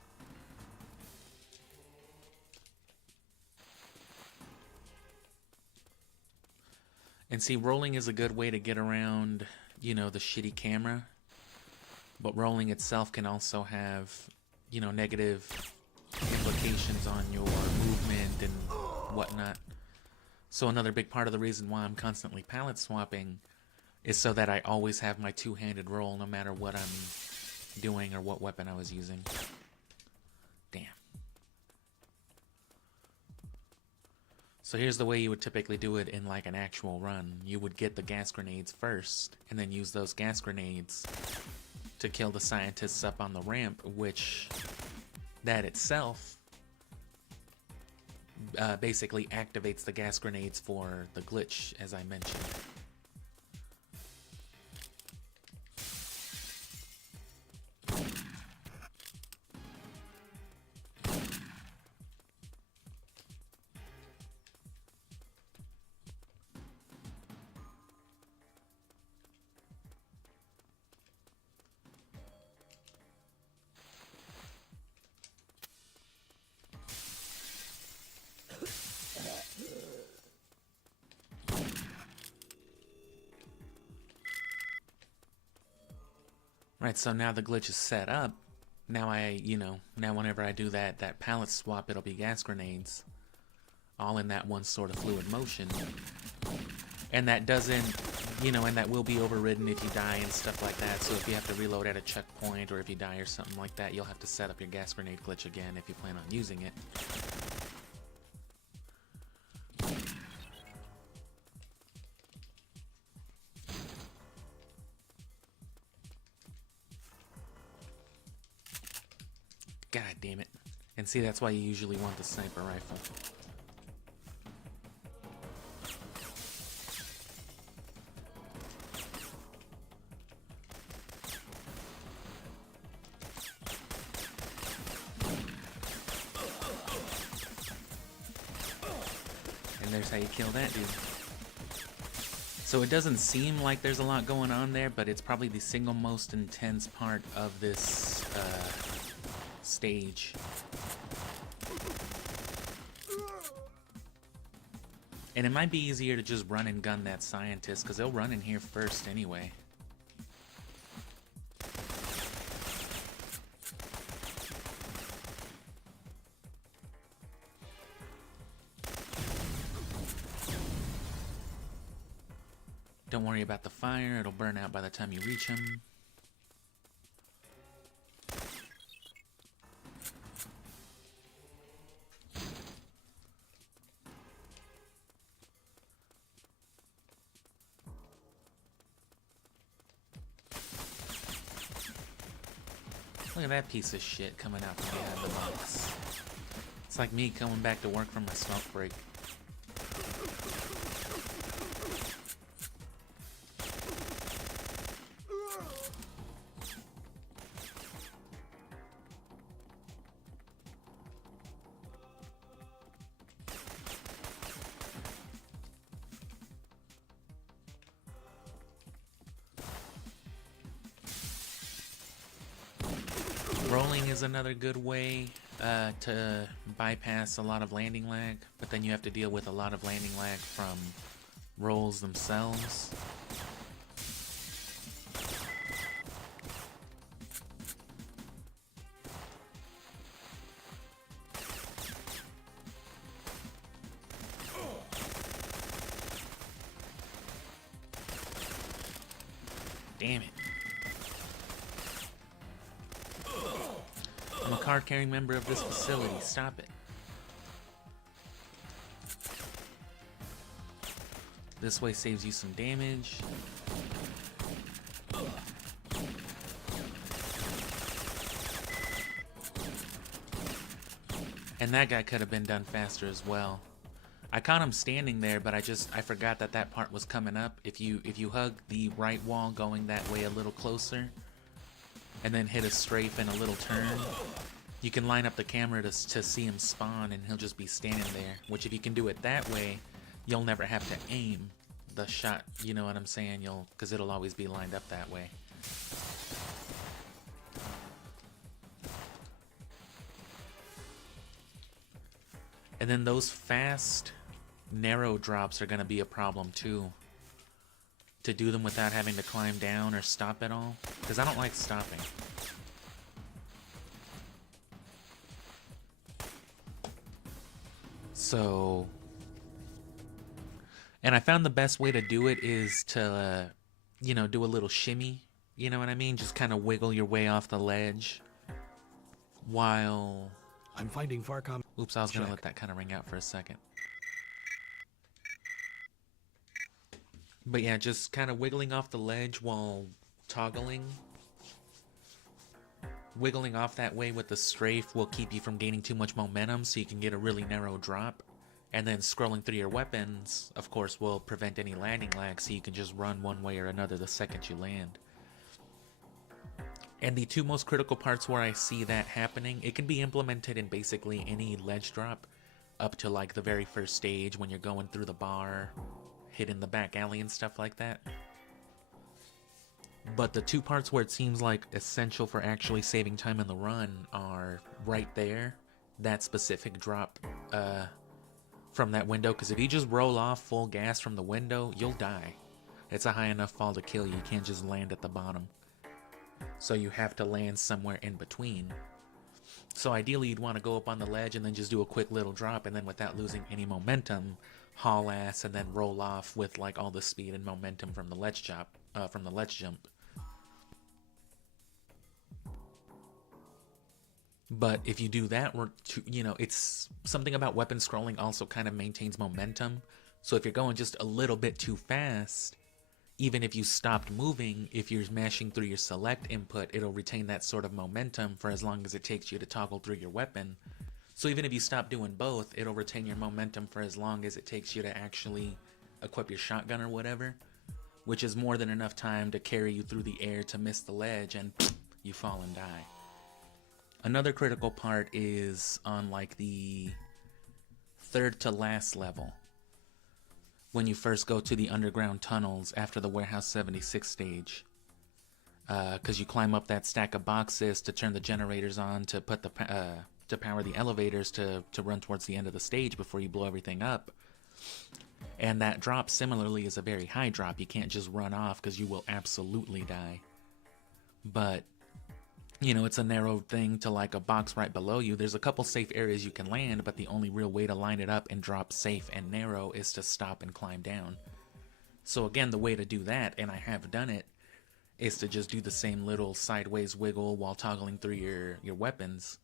And see, rolling is a good way to get around, you know, the shitty camera. But rolling itself can also have, you know, negative implications on your movement and whatnot. So another big part of the reason why I'm constantly palette swapping is so that I always have my two-handed roll no matter what I'm doing or what weapon I was using. Damn. So here's the way you would typically do it in like an actual run. You would get the gas grenades first and then use those gas grenades to kill the scientists up on the ramp, which that itself basically activates the gas grenades for the glitch, as I mentioned. Right, so now the glitch is set up. Now now whenever I do that palette swap, it'll be gas grenades. All in that one sort of fluid motion. And that doesn't, and that will be overridden if you die and stuff like that. So if you have to reload at a checkpoint or if you die or something like that, you'll have to set up your gas grenade glitch again if you plan on using it. God damn it. And see, that's why you usually want the sniper rifle. And there's how you kill that dude. So it doesn't seem like there's a lot going on there, but it's probably the single most intense part of this stage. And it might be easier to just run and gun that scientist, because they'll run in here first anyway. Don't worry about the fire, it'll burn out by the time you reach him. Look at that piece of shit coming out from behind the box. It's like me coming back to work from my smoke break. Rolling is another good way to bypass a lot of landing lag, but then you have to deal with a lot of landing lag from rolls themselves. Damn it. I'm a card-carrying member of this facility. Stop it. This way saves you some damage. And that guy could have been done faster as well. I caught him standing there, but I forgot that that part was coming up. If you hug the right wall going that way a little closer, and then hit a strafe and a little turn, you can line up the camera to see him spawn, and he'll just be standing there. Which if you can do it that way, you'll never have to aim the shot. You know what I'm saying? Because it'll always be lined up that way. And then those fast, narrow drops are going to be a problem too. To do them without having to climb down or stop at all. Because I don't like stopping. So... And I found the best way to do it is to, you know, do a little shimmy. You know what I mean? Just kind of wiggle your way off the ledge. While... I'm finding Farcom. Oops, I was going to let that kind of ring out for a second. But yeah, just kind of wiggling off the ledge while toggling. Wiggling off that way with the strafe will keep you from gaining too much momentum, so you can get a really narrow drop. And then scrolling through your weapons, of course, will prevent any landing lag, so you can just run one way or another the second you land. And the two most critical parts where I see that happening, it can be implemented in basically any ledge drop up to like the very first stage when you're going through the bar, hitting the back alley and stuff like that. But the two parts where it seems like essential for actually saving time in the run are right there, that specific drop from that window, because if you just roll off full gas from the window, you'll die. It's a high enough fall to kill you. You can't just land at the bottom. So you have to land somewhere in between. So ideally you'd want to go up on the ledge and then just do a quick little drop, and then without losing any momentum, haul ass and then roll off with like all the speed and momentum from the ledge jump. But if you do that, you know, it's something about weapon scrolling also kind of maintains momentum. So if you're going just a little bit too fast, even if you stopped moving, if you're mashing through your select input, it'll retain that sort of momentum for as long as it takes you to toggle through your weapon. So even if you stop doing both, it'll retain your momentum for as long as it takes you to actually equip your shotgun or whatever, which is more than enough time to carry you through the air to miss the ledge and you fall and die. Another critical part is on like the third to last level. When you first go to the underground tunnels after the Warehouse 76 stage. Because you climb up that stack of boxes to turn the generators on to put the to power the elevators to run towards the end of the stage before you blow everything up. And that drop similarly is a very high drop. You can't just run off because you will absolutely die. But, you know, it's a narrow thing to like a box right below you. There's a couple safe areas you can land, but the only real way to line it up and drop safe and narrow is to stop and climb down. So again, the way to do that, and I have done it, is to just do the same little sideways wiggle while toggling through your weapons.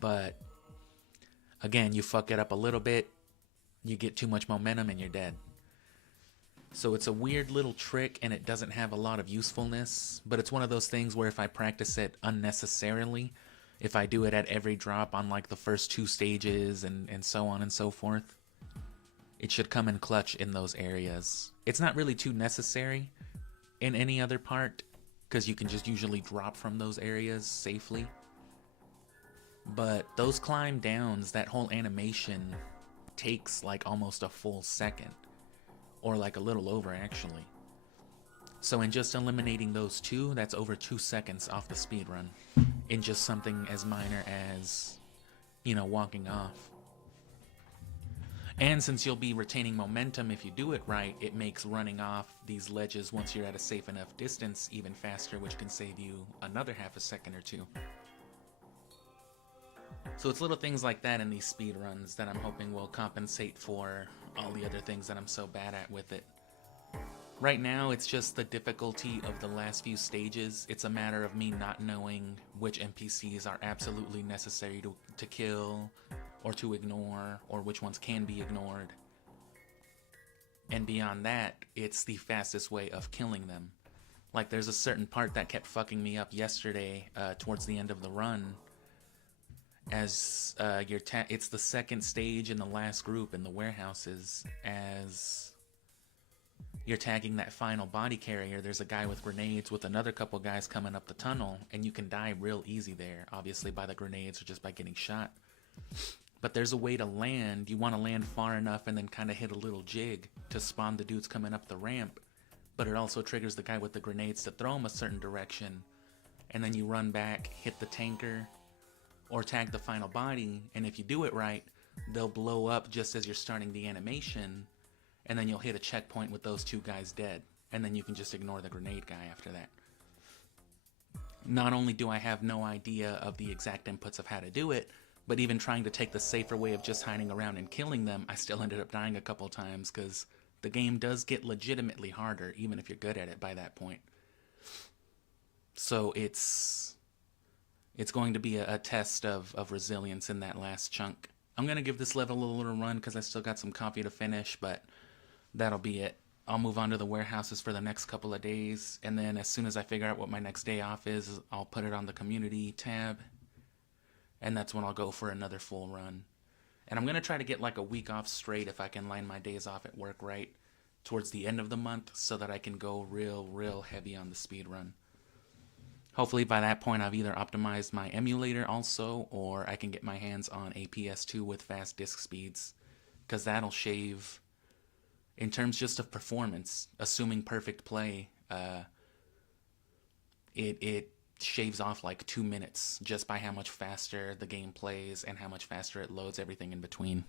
But again, you fuck it up a little bit, you get too much momentum and you're dead. So it's a weird little trick and it doesn't have a lot of usefulness, but it's one of those things where if I practice it unnecessarily, if I do it at every drop on like the first two stages and so on and so forth, it should come in clutch in those areas. It's not really too necessary in any other part, because you can just usually drop from those areas safely. But those climb downs, that whole animation takes like almost a full second. Or like a little over, actually. So in just eliminating those two, that's over 2 seconds off the speedrun. In just something as minor as, you know, walking off. And since you'll be retaining momentum if you do it right, it makes running off these ledges once you're at a safe enough distance even faster, which can save you another half a second or two. So it's little things like that in these speedruns that I'm hoping will compensate for all the other things that I'm so bad at with it. Right now, it's just the difficulty of the last few stages. It's a matter of me not knowing which NPCs are absolutely necessary to kill or to ignore, or which ones can be ignored. And beyond that, it's the fastest way of killing them. Like, there's a certain part that kept fucking me up yesterday, towards the end of the run. As it's the second stage in the last group in the warehouses. As you're tagging that final body carrier, there's a guy with grenades with another couple guys coming up the tunnel, and you can die real easy there, obviously by the grenades or just by getting shot. But there's a way to land. You want to land far enough and then kind of hit a little jig to spawn the dudes coming up the ramp, but it also triggers the guy with the grenades to throw him a certain direction, and then you run back, hit the tanker, or tag the final body, and if you do it right, they'll blow up just as you're starting the animation, and then you'll hit a checkpoint with those two guys dead, and then you can just ignore the grenade guy after that. Not only do I have no idea of the exact inputs of how to do it, but even trying to take the safer way of just hiding around and killing them, I still ended up dying a couple times, because the game does get legitimately harder, even if you're good at it by that point. So it's going to be a test of resilience in that last chunk. I'm going to give this level a little run, because I still got some coffee to finish, but that'll be it. I'll move on to the warehouses for the next couple of days, and then as soon as I figure out what my next day off is, I'll put it on the community tab, and that's when I'll go for another full run. And I'm going to try to get like a week off straight if I can line my days off at work right towards the end of the month, so that I can go real heavy on the speed run. Hopefully by that point I've either optimized my emulator also, or I can get my hands on a PS2 with fast disk speeds, because that'll shave, in terms just of performance, assuming perfect play, it shaves off like 2 minutes just by how much faster the game plays and how much faster it loads everything in between.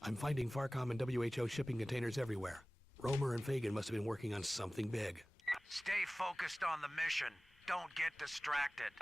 I'm finding Farcom and WHO shipping containers everywhere. Romer and Fagan must have been working on something big. Stay focused on the mission. Don't get distracted.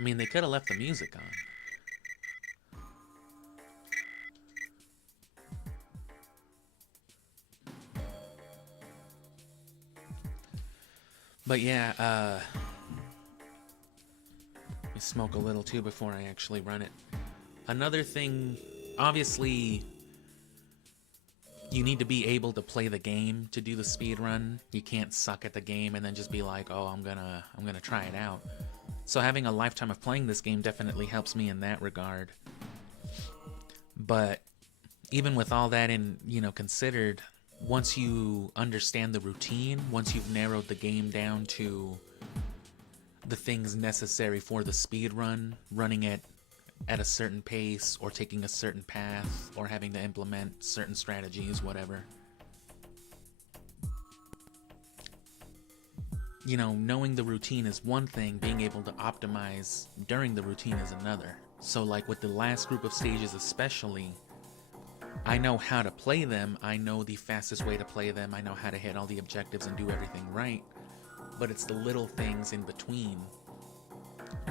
I mean, they could have left the music on. But yeah, let me smoke a little too before I actually run it. Another thing, obviously, you need to be able to play the game to do the speed run. You can't suck at the game and then just be like, oh, I'm gonna try it out. So having a lifetime of playing this game definitely helps me in that regard. But even with all that considered, once you understand the routine, once you've narrowed the game down to the things necessary for the speed run, running it at a certain pace or taking a certain path or having to implement certain strategies, whatever, knowing the routine is one thing, being able to optimize during the routine is another. So like with the last group of stages especially, I know how to play them, I know the fastest way to play them, I know how to hit all the objectives and do everything right, but it's the little things in between.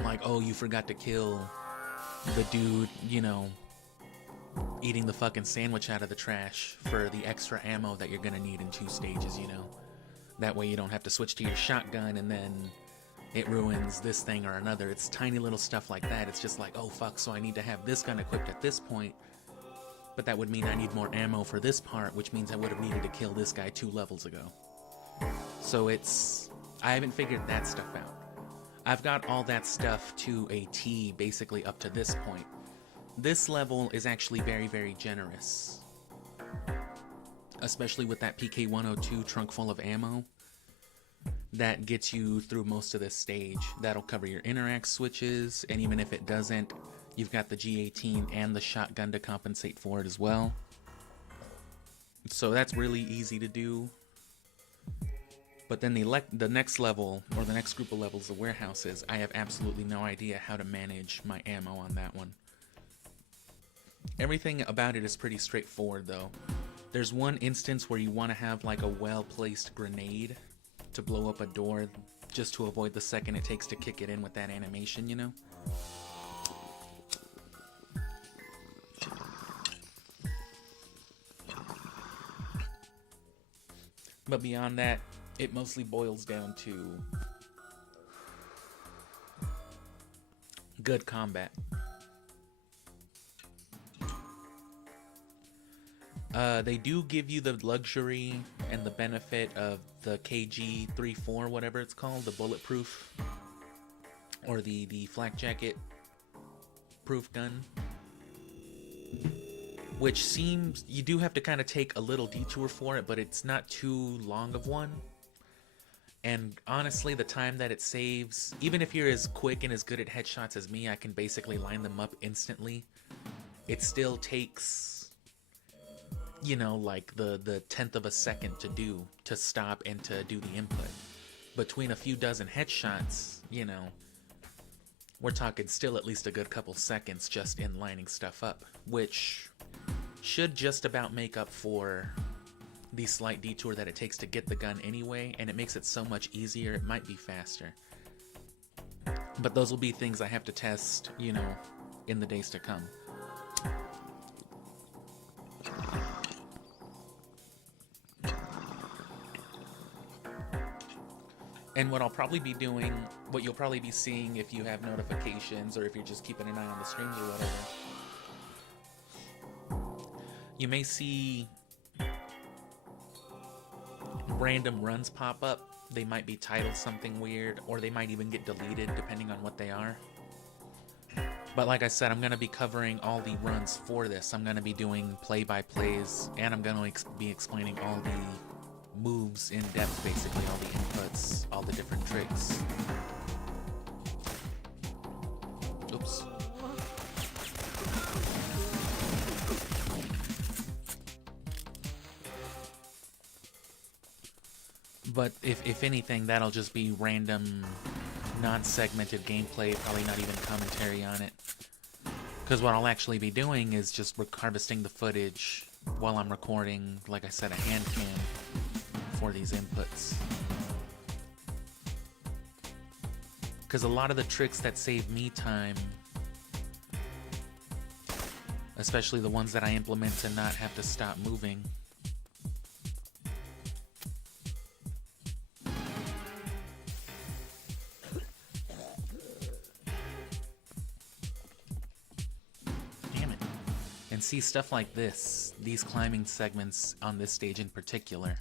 Like, oh, you forgot to kill the dude, eating the fucking sandwich out of the trash for the extra ammo that you're gonna need in 2 stages, That way you don't have to switch to your shotgun and then it ruins this thing or another. It's tiny little stuff like that. It's just like, oh fuck, so I need to have this gun equipped at this point, but that would mean I need more ammo for this part, which means I would have needed to kill this guy 2 levels ago. So I haven't figured that stuff out. I've got all that stuff to a T basically up to this point. This level is actually very, very generous. Especially with that PK-102 trunk full of ammo. That gets you through most of this stage. That'll cover your interact switches, and even if it doesn't, you've got the G18 and the shotgun to compensate for it as well. So that's really easy to do. But then the next level, or the next group of levels, the warehouses, I have absolutely no idea how to manage my ammo on that one. Everything about it is pretty straightforward though. There's one instance where you want to have like a well-placed grenade to blow up a door, just to avoid the second it takes to kick it in with that animation, you know? But beyond that, it mostly boils down to good combat. They do give you the luxury and the benefit of the KG-34, whatever it's called, the bulletproof, or the flak jacket proof gun, which seems, you do have to kind of take a little detour for it, but it's not too long of one. And honestly, the time that it saves, even if you're as quick and as good at headshots as me, I can basically line them up instantly. It still takes, you know, like the 10th of a second to stop and to do the input. Between a few dozen headshots, you know, we're talking still at least a good couple seconds just in lining stuff up, which should just about make up for the slight detour that it takes to get the gun anyway, and it makes it so much easier. It might be faster, but those will be things I have to test, you know, in the days to come. And what I'll probably be doing, what you'll probably be seeing if you have notifications or if you're just keeping an eye on the streams or whatever, you may see random runs pop up. They might be titled something weird, or they might even get deleted depending on what they are. But like I said, I'm going to be covering all the runs for this. I'm going to be doing play-by-plays, and I'm going to be explaining all the moves in depth, basically, all the inputs, all the different tricks. Oops. But if anything, that'll just be random, non-segmented gameplay, probably not even commentary on it. Because what I'll actually be doing is just harvesting the footage while I'm recording, like I said, a hand cam for these inputs. Because a lot of the tricks that save me time, especially the ones that I implement to not have to stop moving, and see stuff like this, these climbing segments on this stage in particular,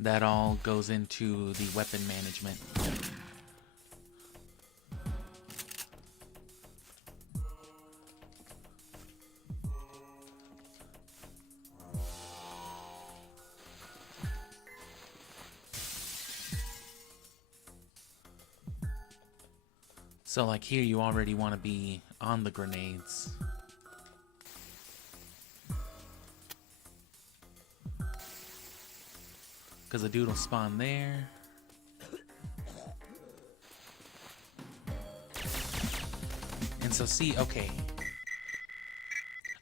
that all goes into the weapon management. So like here, you already want to be on the grenades. Because the dude will spawn there. And so see, okay.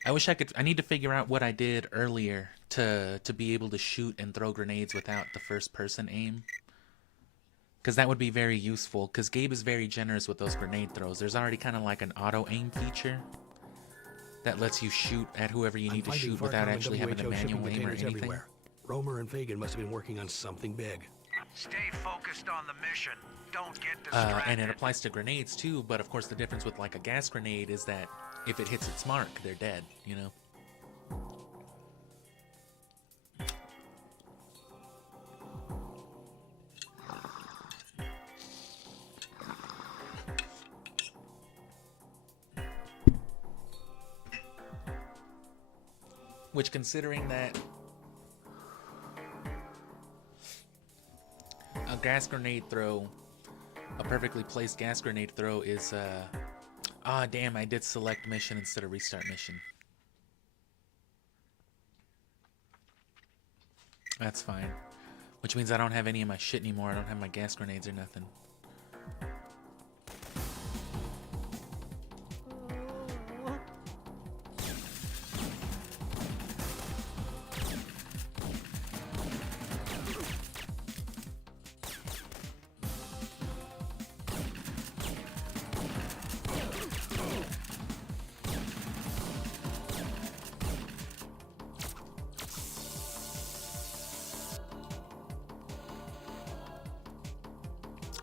I wish I could, I need to figure out what I did earlier to be able to shoot and throw grenades without the first person aim. Because that would be very useful, because Gabe is very generous with those grenade throws. There's already kind of like an auto aim feature that lets you shoot at whoever you need to shoot without actually having to manual aim or anything. Everywhere. Romer and Fagan must have been working on something big. Stay focused on the mission. Don't get distracted. And it applies to grenades too, but of course the difference with like a gas grenade is that if it hits its mark, they're dead, you know? Which, considering that a gas grenade throw, a perfectly placed gas grenade throw is, ah, damn, I did select mission instead of restart mission. That's fine. Which means I don't have any of my shit anymore. I don't have my gas grenades or nothing.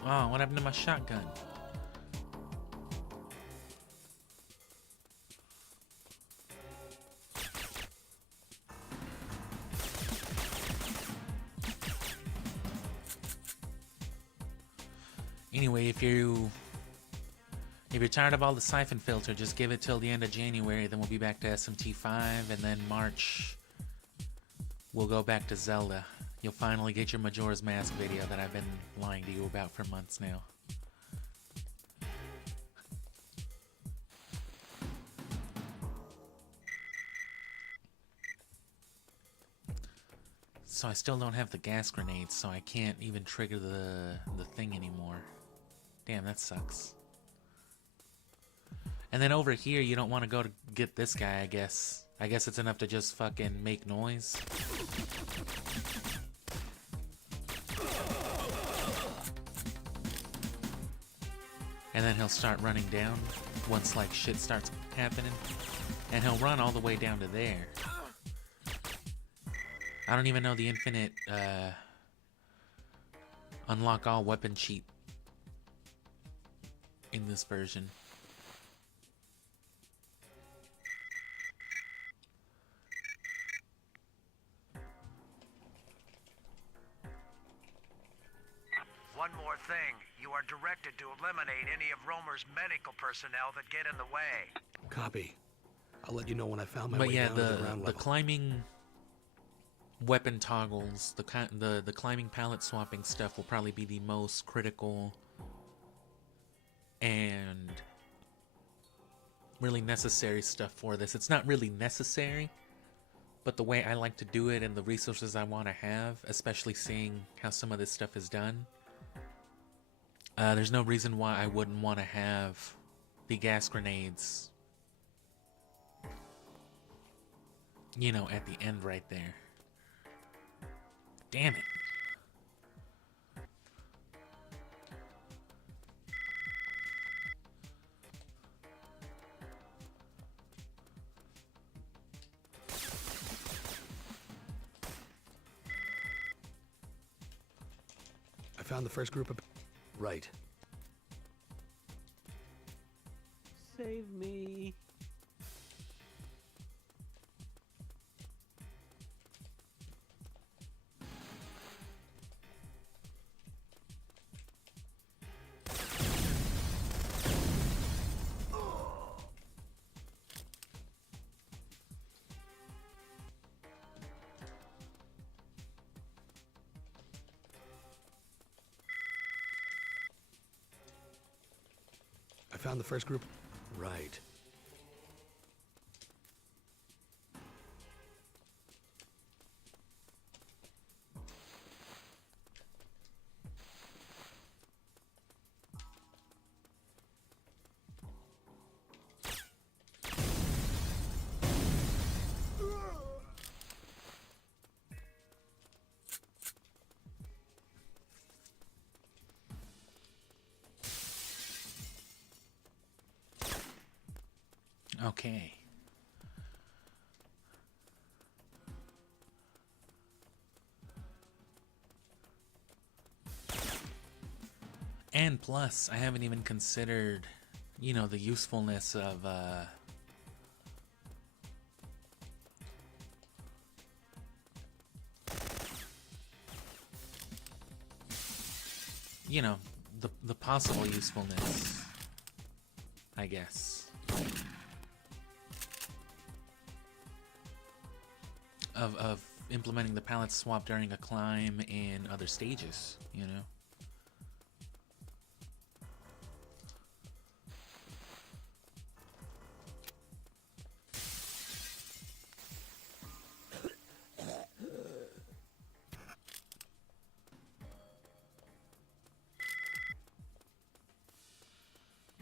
Oh, what happened to my shotgun? Anyway, if you're tired of all the siphon filter, just give it till the end of January, then we'll be back to SMT5, and then March we'll go back to Zelda. You'll finally get your Majora's Mask video that I've been lying to you about for months now. So I still don't have the gas grenades, so I can't even trigger the thing anymore. Damn, that sucks. And then over here, you don't want to go to get this guy, I guess. I guess it's enough to just fucking make noise. And then he'll start running down once like shit starts happening. And he'll run all the way down to there. I don't even know the infinite unlock all weapon cheat in this version. One more thing. You are directed to eliminate any of Romer's medical personnel that get in the way. Copy. I'll let you know when I found my But way yeah, down to the ground the level. climbing weapon toggles, the climbing palette swapping stuff will probably be the most critical and really necessary stuff for this. It's not really necessary, but the way I like to do it and the resources I want to have, especially seeing how some of this stuff is done, there's no reason why I wouldn't want to have the gas grenades, you know, at the end right there. Damn it. I found the first group of... Right. Save me. I found the first group... Right. Okay. And plus, I haven't even considered, you know, the usefulness of, you know, the possible usefulness, I guess. of implementing the palette swap during a climb in other stages, you know.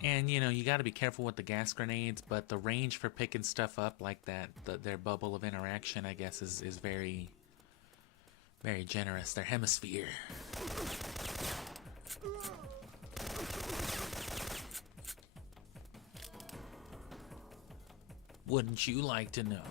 And, you know, you got to be careful with the gas grenades, but the range for picking stuff up like that, their bubble of interaction, I guess, is very, very generous. Their hemisphere. Wouldn't you like to know?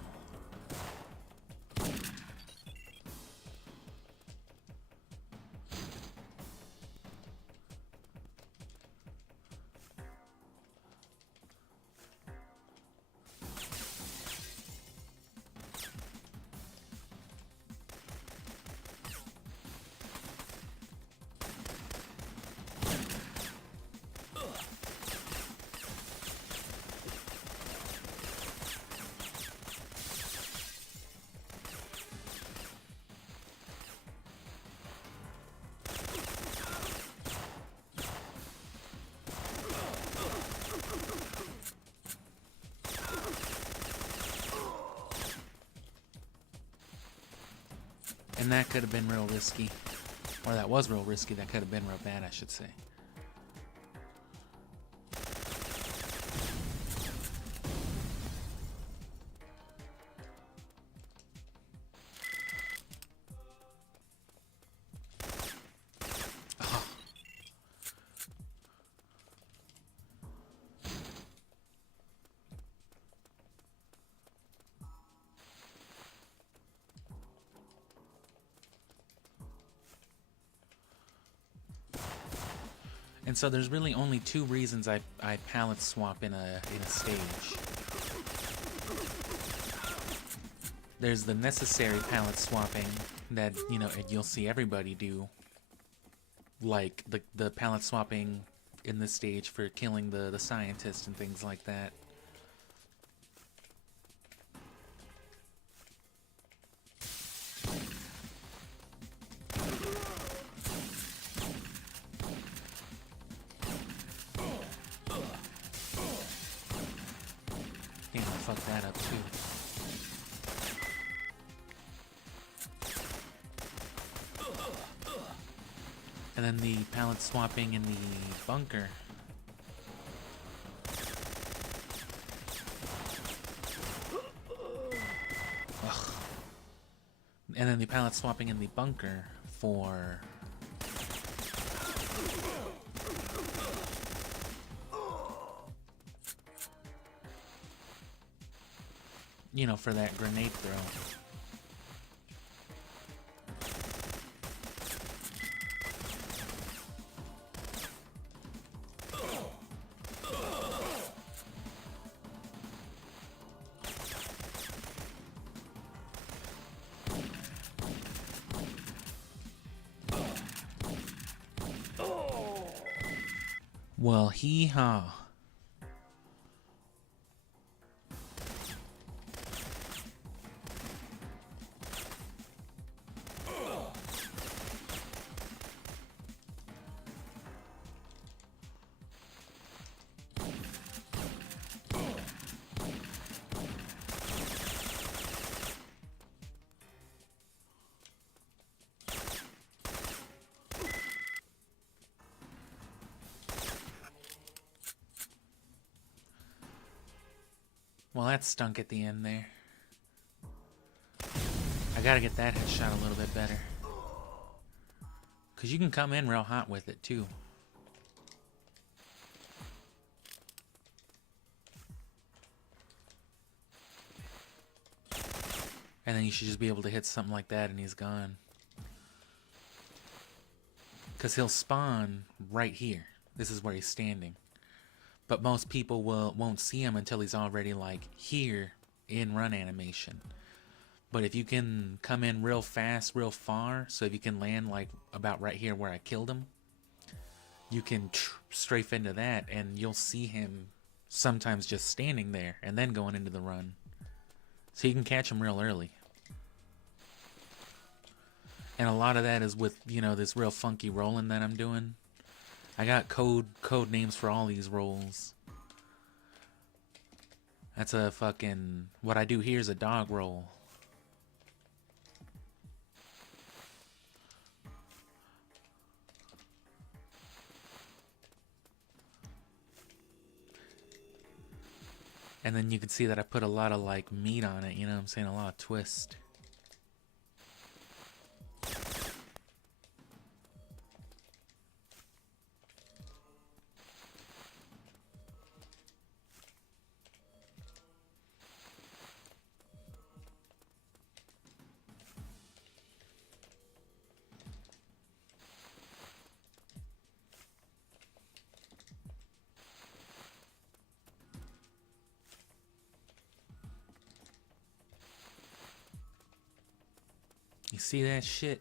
And that could have been real risky. Or that was real risky. That could have been real bad, I should say. Oh. And so there's really only two reasons I palette swap in a stage. There's the necessary palette swapping that, you know, you'll see everybody do. Like the palette swapping in this stage for killing the scientist and things like that. Damn, I fucked that up too. And then the palette swapping in the bunker. Ugh. And then the palette swapping in the bunker for... you know, for that grenade throw. Well, hee-haw. Well, that stunk at the end there. I gotta get that headshot a little bit better. Because you can come in real hot with it, too. And then you should just be able to hit something like that and he's gone. Because he'll spawn right here. This is where he's standing. But most people won't see him until he's already like here in run animation. But if you can come in real fast, real far, so if you can land like about right here where I killed him, you can strafe into that and you'll see him sometimes just standing there and then going into the run. So you can catch him real early. And a lot of that is with, you know, this real funky rolling that I'm doing. I got code names for all these rolls. That's a fucking... What I do here is a dog roll. And then you can see that I put a lot of like meat on it, you know what I'm saying? A lot of twist. You see that shit?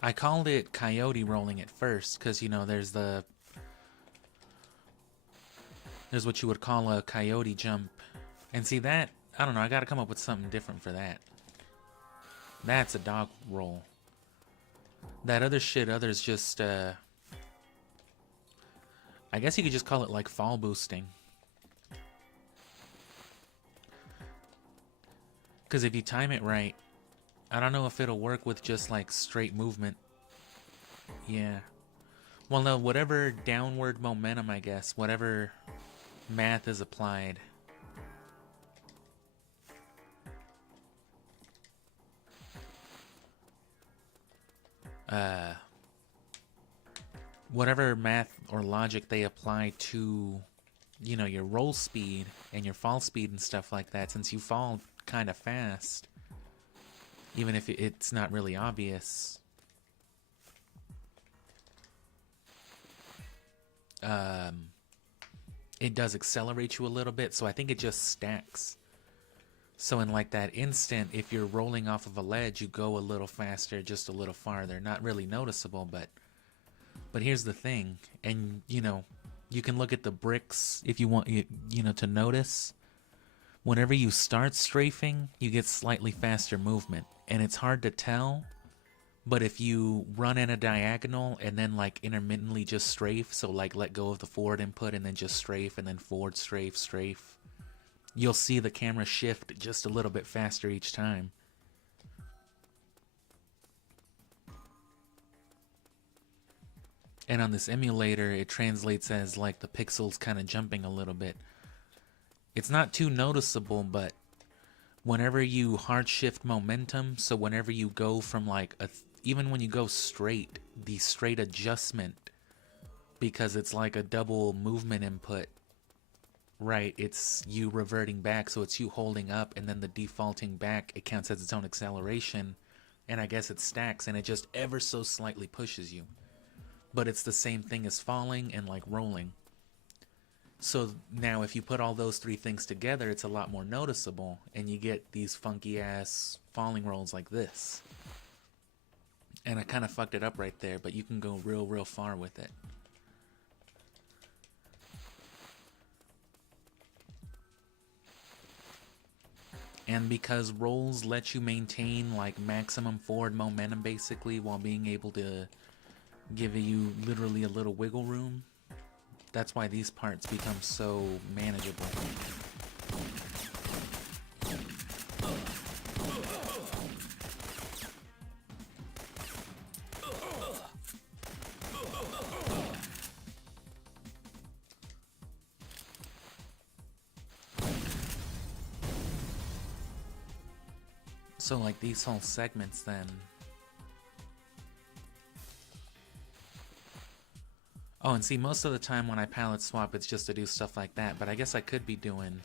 I called it coyote rolling at first because, you know, there's what you would call a coyote jump. And see that, I don't know, I gotta come up with something different for that. That's a dog roll. That other shit, others just, I guess you could just call it like fall boosting. Because if you time it right, I don't know if it'll work with just like straight movement. Yeah. Well, no, whatever downward momentum, I guess, whatever math is applied. Whatever math or logic they apply to, you know, your roll speed and your fall speed and stuff like that, since you fall kind of fast, even if it's not really obvious, it does accelerate you a little bit, so I think it just stacks. So in like that instant, if you're rolling off of a ledge, you go a little faster, just a little farther. Not really noticeable, but here's the thing, and you know, you can look at the bricks if you want, you know, to notice. Whenever you start strafing, you get slightly faster movement, and it's hard to tell, but if you run in a diagonal and then like intermittently just strafe, so like let go of the forward input and then just strafe and then forward strafe, you'll see the camera shift just a little bit faster each time. And on this emulator, it translates as like the pixels kind of jumping a little bit. It's not too noticeable, but whenever you hard shift momentum, so whenever you go from like even when you go straight, the straight adjustment, because it's like a double movement input, right? It's you reverting back, so it's you holding up and then the defaulting back, it counts as its own acceleration, and I guess it stacks and it just ever so slightly pushes you. But it's the same thing as falling and like rolling. So now if you put all those three things together, it's a lot more noticeable, and you get these funky ass falling rolls like this. And I kind of fucked it up right there, but you can go real far with it. And because rolls let you maintain like maximum forward momentum basically while being able to give you literally a little wiggle room, that's why these parts become so manageable. So like these whole segments then, oh, and see, most of the time when I palette swap, it's just to do stuff like that, but I guess I could be doing...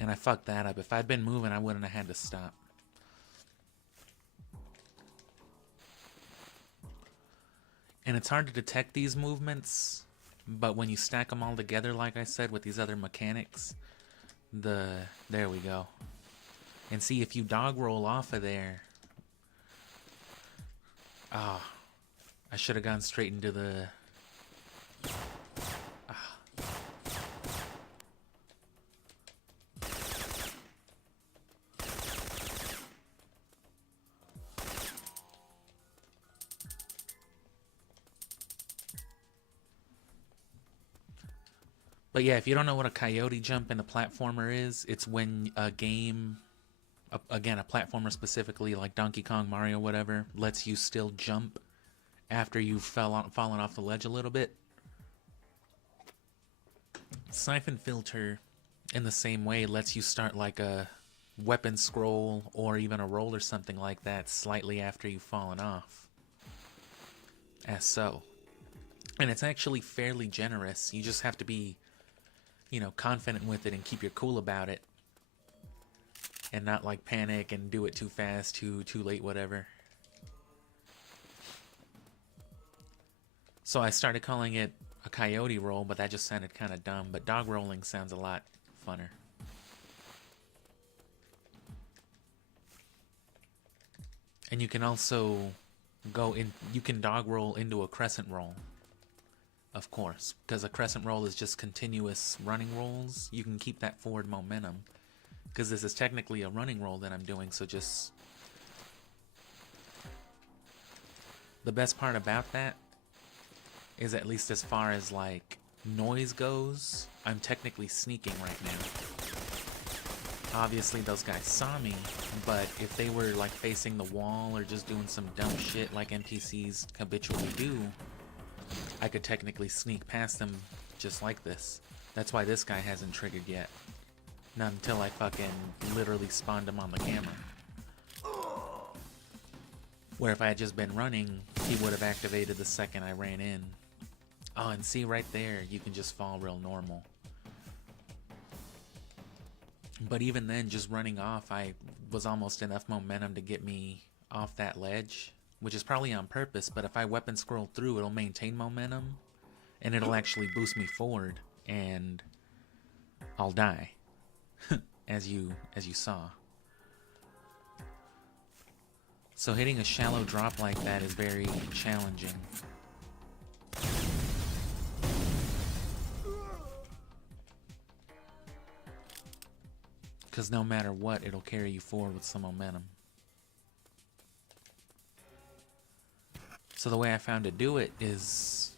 And I fucked that up. If I'd been moving, I wouldn't have had to stop. And it's hard to detect these movements, but when you stack them all together, like I said, with these other mechanics, there we go. And see, if you dog roll off of there, Ah, I should have gone straight into the... Ah. But yeah, if you don't know what a coyote jump in a platformer is, it's when a game, again, a platformer specifically like Donkey Kong, Mario, whatever, lets you still jump after you've fallen off the ledge a little bit. Syphonfilter, in the same way, lets you start like a weapon scroll or even a roll or something like that slightly after you've fallen off. As so. And it's actually fairly generous. You just have to be, you know, confident with it and keep your cool about it. And not like panic and do it too fast, too late, whatever. So I started calling it a coyote roll, but that just sounded kind of dumb. But dog rolling sounds a lot funner. And you can also go in, you can dog roll into a crescent roll. Of course, because a crescent roll is just continuous running rolls. You can keep that forward momentum. Because this is technically a running roll that I'm doing, so just... The best part about that is, at least as far as like noise goes, I'm technically sneaking right now. Obviously those guys saw me, but if they were like facing the wall or just doing some dumb shit like NPCs habitually do, I could technically sneak past them just like this. That's why this guy hasn't triggered yet. Not until I fucking literally spawned him on the camera. Where if I had just been running, he would have activated the second I ran in. Oh, and see right there, you can just fall real normal. But even then, just running off, I was almost enough momentum to get me off that ledge. Which is probably on purpose, but if I weapon scroll through, it'll maintain momentum. And it'll actually boost me forward, and I'll die. as you saw. So hitting a shallow drop like that is very challenging. Because no matter what, it'll carry you forward with some momentum. So the way I found to do it is...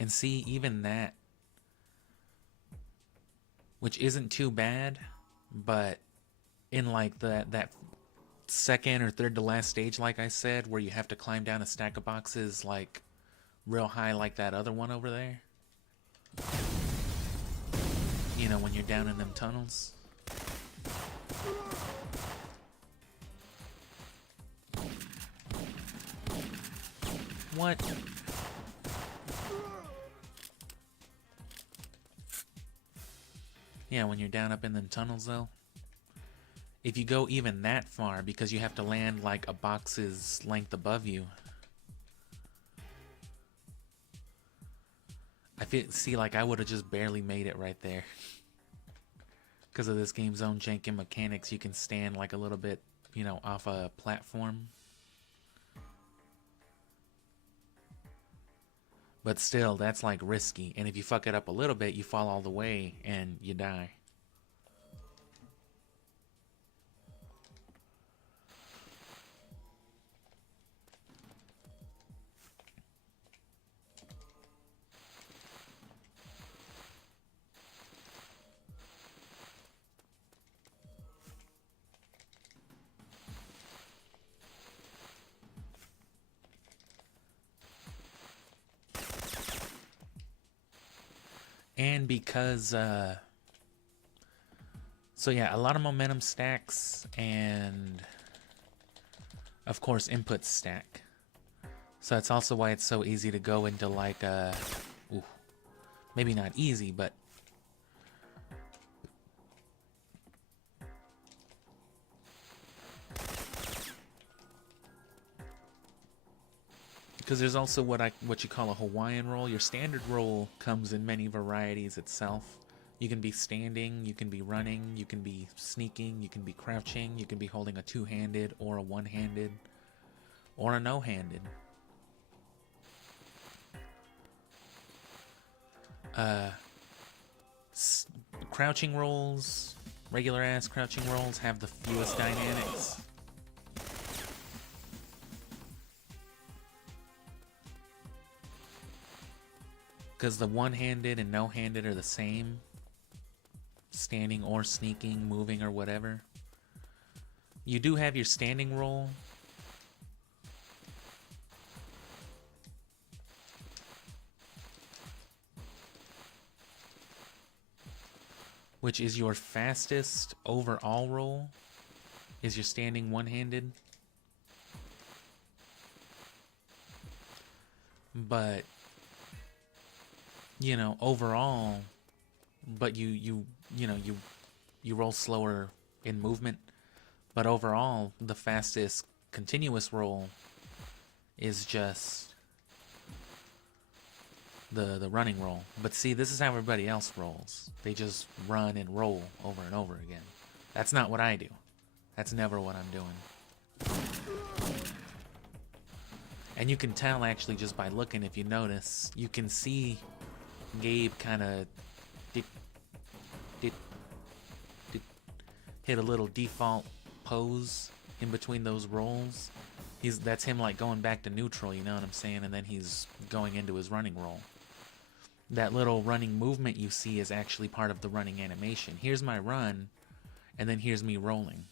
And see, even that, which isn't too bad, but in like that second or third to last stage, like I said, where you have to climb down a stack of boxes like real high like that other one over there. You know, when you're down in them tunnels. What? Yeah, when you're down up in them tunnels though. If you go even that far, because you have to land like a box's length above you. See, like I would have just barely made it right there. Because of this game's own janky mechanics, you can stand like a little bit, you know, off a platform. But still, that's like risky. And if you fuck it up a little bit, you fall all the way and you die. And because, so yeah, a lot of momentum stacks and, of course, inputs stack. So that's also why it's so easy to go into like a, ooh, maybe not easy, but because there's also what you call a Hawaiian roll. Your standard roll comes in many varieties itself. You can be standing, you can be running, you can be sneaking, you can be crouching, you can be holding a two-handed or a one-handed or a no-handed. Crouching rolls, regular ass crouching rolls have the fewest dynamics. Because the one-handed and no-handed are the same. Standing or sneaking, moving or whatever. You do have your standing roll. Which is your fastest overall roll. Is your standing one-handed. But you know, overall, but you roll slower in movement, but overall the fastest continuous roll is just the running roll. But see, this is how everybody else rolls. They just run and roll over and over again. That's not what I do. That's never what I'm doing. And you can tell actually just by looking, if you notice, you can see Gabe kind of hit a little default pose in between those rolls. That's him like going back to neutral, you know what I'm saying? And then he's going into his running roll. That little running movement you see is actually part of the running animation. Here's my run, and then here's me rolling.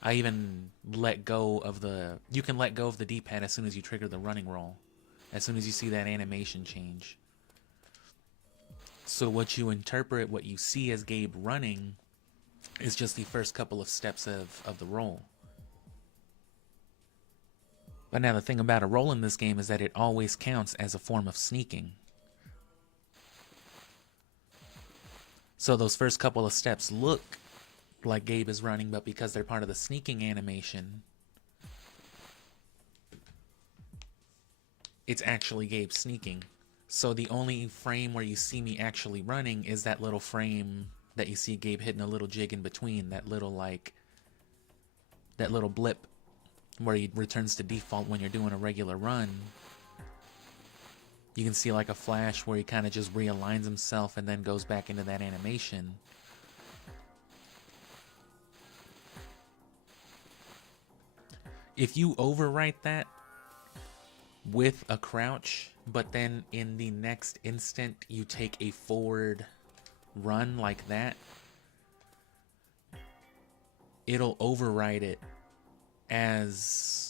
I even let go of the... You can let go of the D-pad as soon as you trigger the running roll. As soon as you see that animation change. So what you interpret, what you see as Gabe running, is just the first couple of steps of the roll. But now the thing about a roll in this game is that it always counts as a form of sneaking. So those first couple of steps look like Gabe is running, but because they're part of the sneaking animation, it's actually Gabe sneaking. So the only frame where you see me actually running is that little frame that you see Gabe hitting a little jig in between, that little blip where he returns to default when you're doing a regular run. You can see like a flash where he kind of just realigns himself and then goes back into that animation. If you overwrite that with a crouch, but then in the next instant you take a forward run like that, it'll override it as...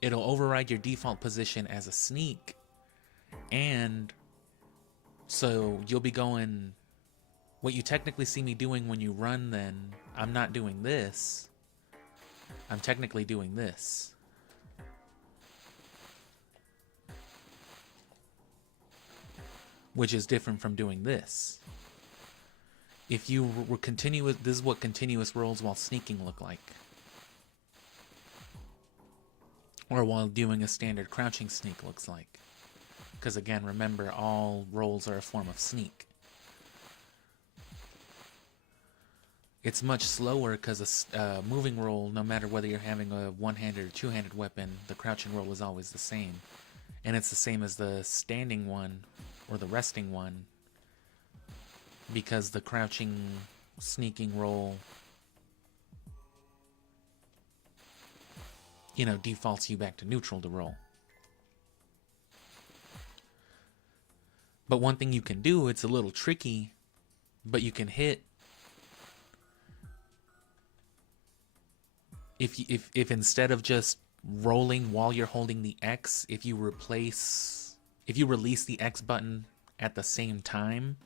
It'll override your default position as a sneak, and so you'll be going... What you technically see me doing when you run then, I'm not doing this. I'm technically doing this. Which is different from doing this. If you were continuous, this is what continuous rolls while sneaking look like. Or while doing a standard crouching sneak looks like. Because again, remember, all rolls are a form of sneak. It's much slower because a moving roll, no matter whether you're having a one-handed or two-handed weapon, the crouching roll is always the same. And it's the same as the standing one or the resting one, because the crouching sneaking roll, you know, defaults you back to neutral to roll. But one thing you can do, it's a little tricky, but you can hit. If instead of just rolling while you're holding the X, if you release the X button at the same time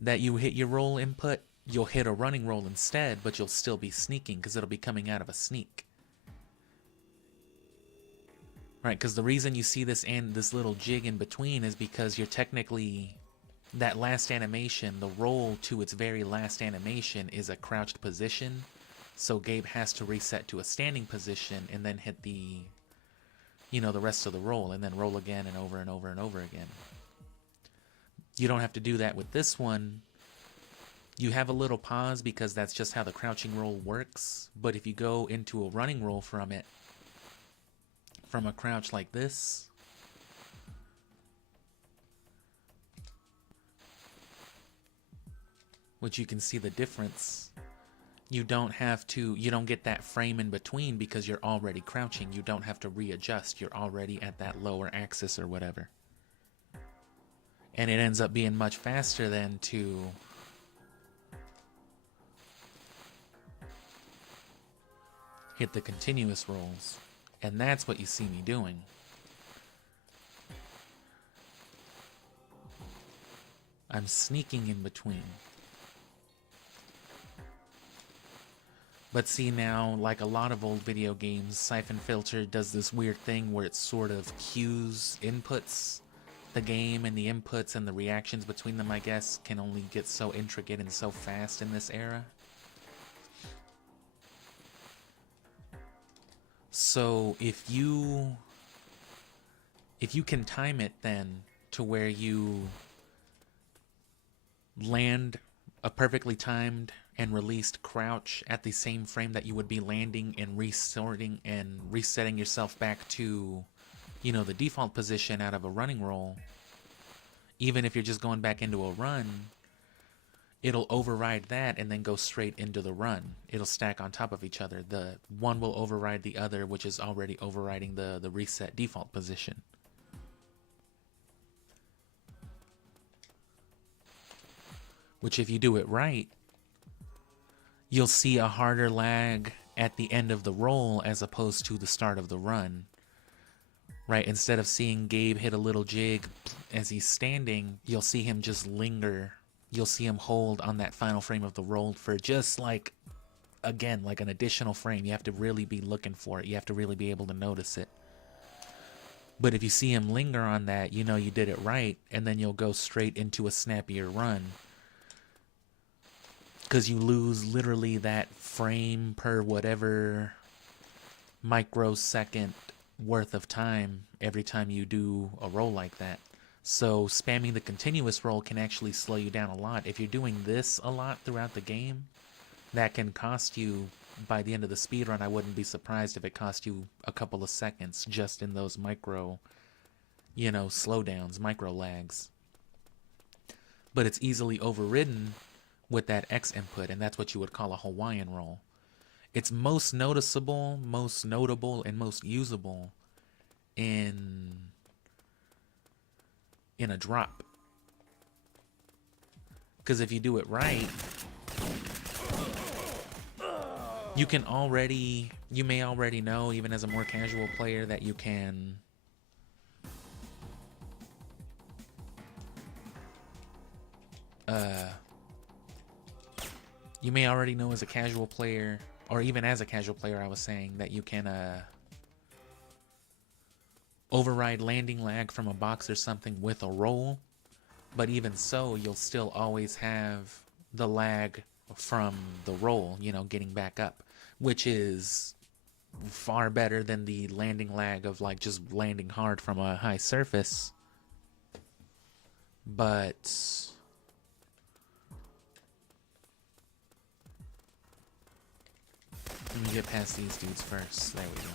that you hit your roll input, you'll hit a running roll instead, but you'll still be sneaking because it'll be coming out of a sneak. Right, because the reason you see this and this little jig in between is because you're technically... That last animation, the roll to its very last animation, is a crouched position. So Gabe has to reset to a standing position and then hit the you know, the rest of the roll, and then roll again and over and over and over again. You don't have to do that with this one. You have a little pause because that's just how the crouching roll works. But if you go into a running roll from it, from a crouch like this, which you can see the difference, you don't get that frame in between because you're already crouching. You don't have to readjust. You're already at that lower axis or whatever. And it ends up being much faster than to hit the continuous rolls. And that's what you see me doing. I'm sneaking in between. But see now, like a lot of old video games, Syphonfilter does this weird thing where it sort of cues inputs the game, and the inputs and the reactions between them, I guess, can only get so intricate and so fast in this era. So if you can time it then to where you land a perfectly timed and released crouch at the same frame that you would be landing and resorting and resetting yourself back to, you know, the default position out of a running roll, even if you're just going back into a run, it'll override that and then go straight into the run. It'll stack on top of each other. The one will override the other, which is already overriding the reset default position. Which, if you do it right, you'll see a harder lag at the end of the roll as opposed to the start of the run. Right? Instead of seeing Gabe hit a little jig as he's standing, you'll see him just linger. You'll see him hold on that final frame of the roll for just like, again, like an additional frame. You have to really be looking for it. You have to really be able to notice it. But if you see him linger on that, you know you did it right, and then you'll go straight into a snappier run. Because you lose literally that frame per whatever microsecond worth of time every time you do a roll like that. So spamming the continuous roll can actually slow you down a lot. If you're doing this a lot throughout the game, that can cost you, by the end of the speedrun, I wouldn't be surprised if it cost you a couple of seconds just in those micro, you know, slowdowns, micro lags. But it's easily overridden with that X input, and that's what you would call a Hawaiian roll. It's most noticeable, most notable, and most usable in a drop. Because if you do it right, you may already know, even as a more casual player, that you can you may already know as a casual player, or even as a casual player, I was saying, that you can override landing lag from a box or something with a roll. But even so, you'll still always have the lag from the roll, you know, getting back up, which is far better than the landing lag of like just landing hard from a high surface. But let me get past these dudes first. There we go.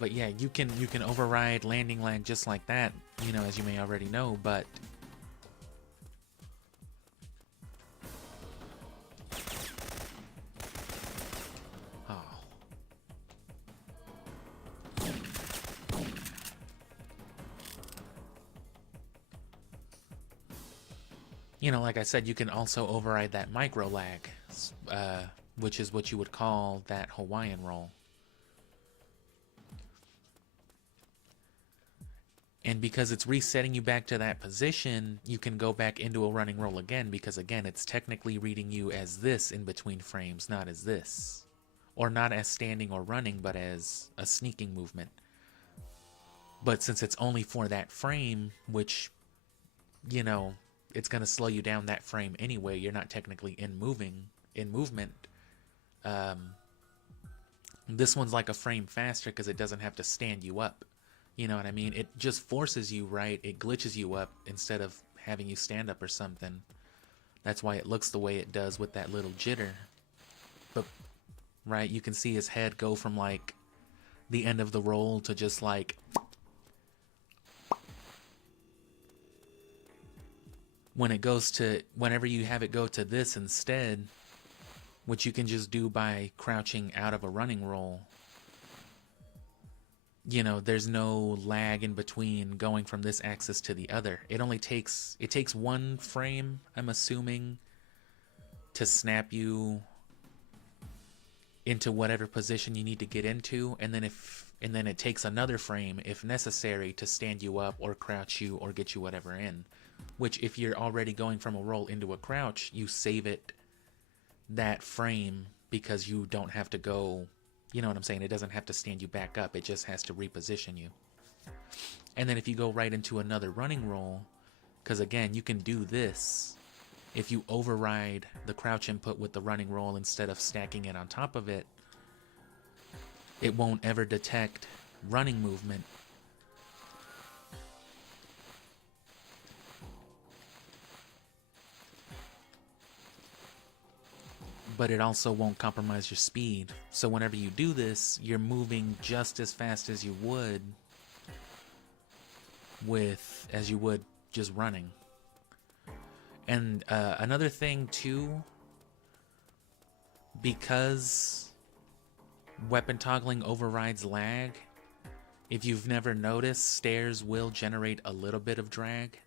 But yeah, you can override landing lag just like that, you know, as you may already know, but you know, like I said, you can also override that micro lag, which is what you would call that Hawaiian roll. And because it's resetting you back to that position, you can go back into a running roll again, because again, it's technically reading you as this in between frames, not as this. or not as standing or running, but as a sneaking movement. But since it's only for that frame, which, you know, it's going to slow you down that frame anyway, you're not technically in movement. This one's like a frame faster because it doesn't have to stand you up. You know what I mean? It just forces you, right? It glitches you up instead of having you stand up or something. That's why it looks the way it does with that little jitter. But, right, you can see his head go from like the end of the roll to just like... When it goes to, whenever you have it go to this instead, which you can just do by crouching out of a running roll, you know, there's no lag in between going from this axis to the other. It takes one frame, I'm assuming, to snap you into whatever position you need to get into, and then it takes another frame, if necessary, to stand you up or crouch you or get you whatever in. Which, if you're already going from a roll into a crouch, you save it that frame because you don't have to go, you know what I'm saying? It doesn't have to stand you back up. It just has to reposition you. And then if you go right into another running roll, because again, you can do this. If you override the crouch input with the running roll instead of stacking it on top of it, it won't ever detect running movement. But it also won't compromise your speed. So whenever you do this, you're moving just as fast as you would just running. And another thing too, because weapon toggling overrides lag, if you've never noticed, stairs will generate a little bit of drag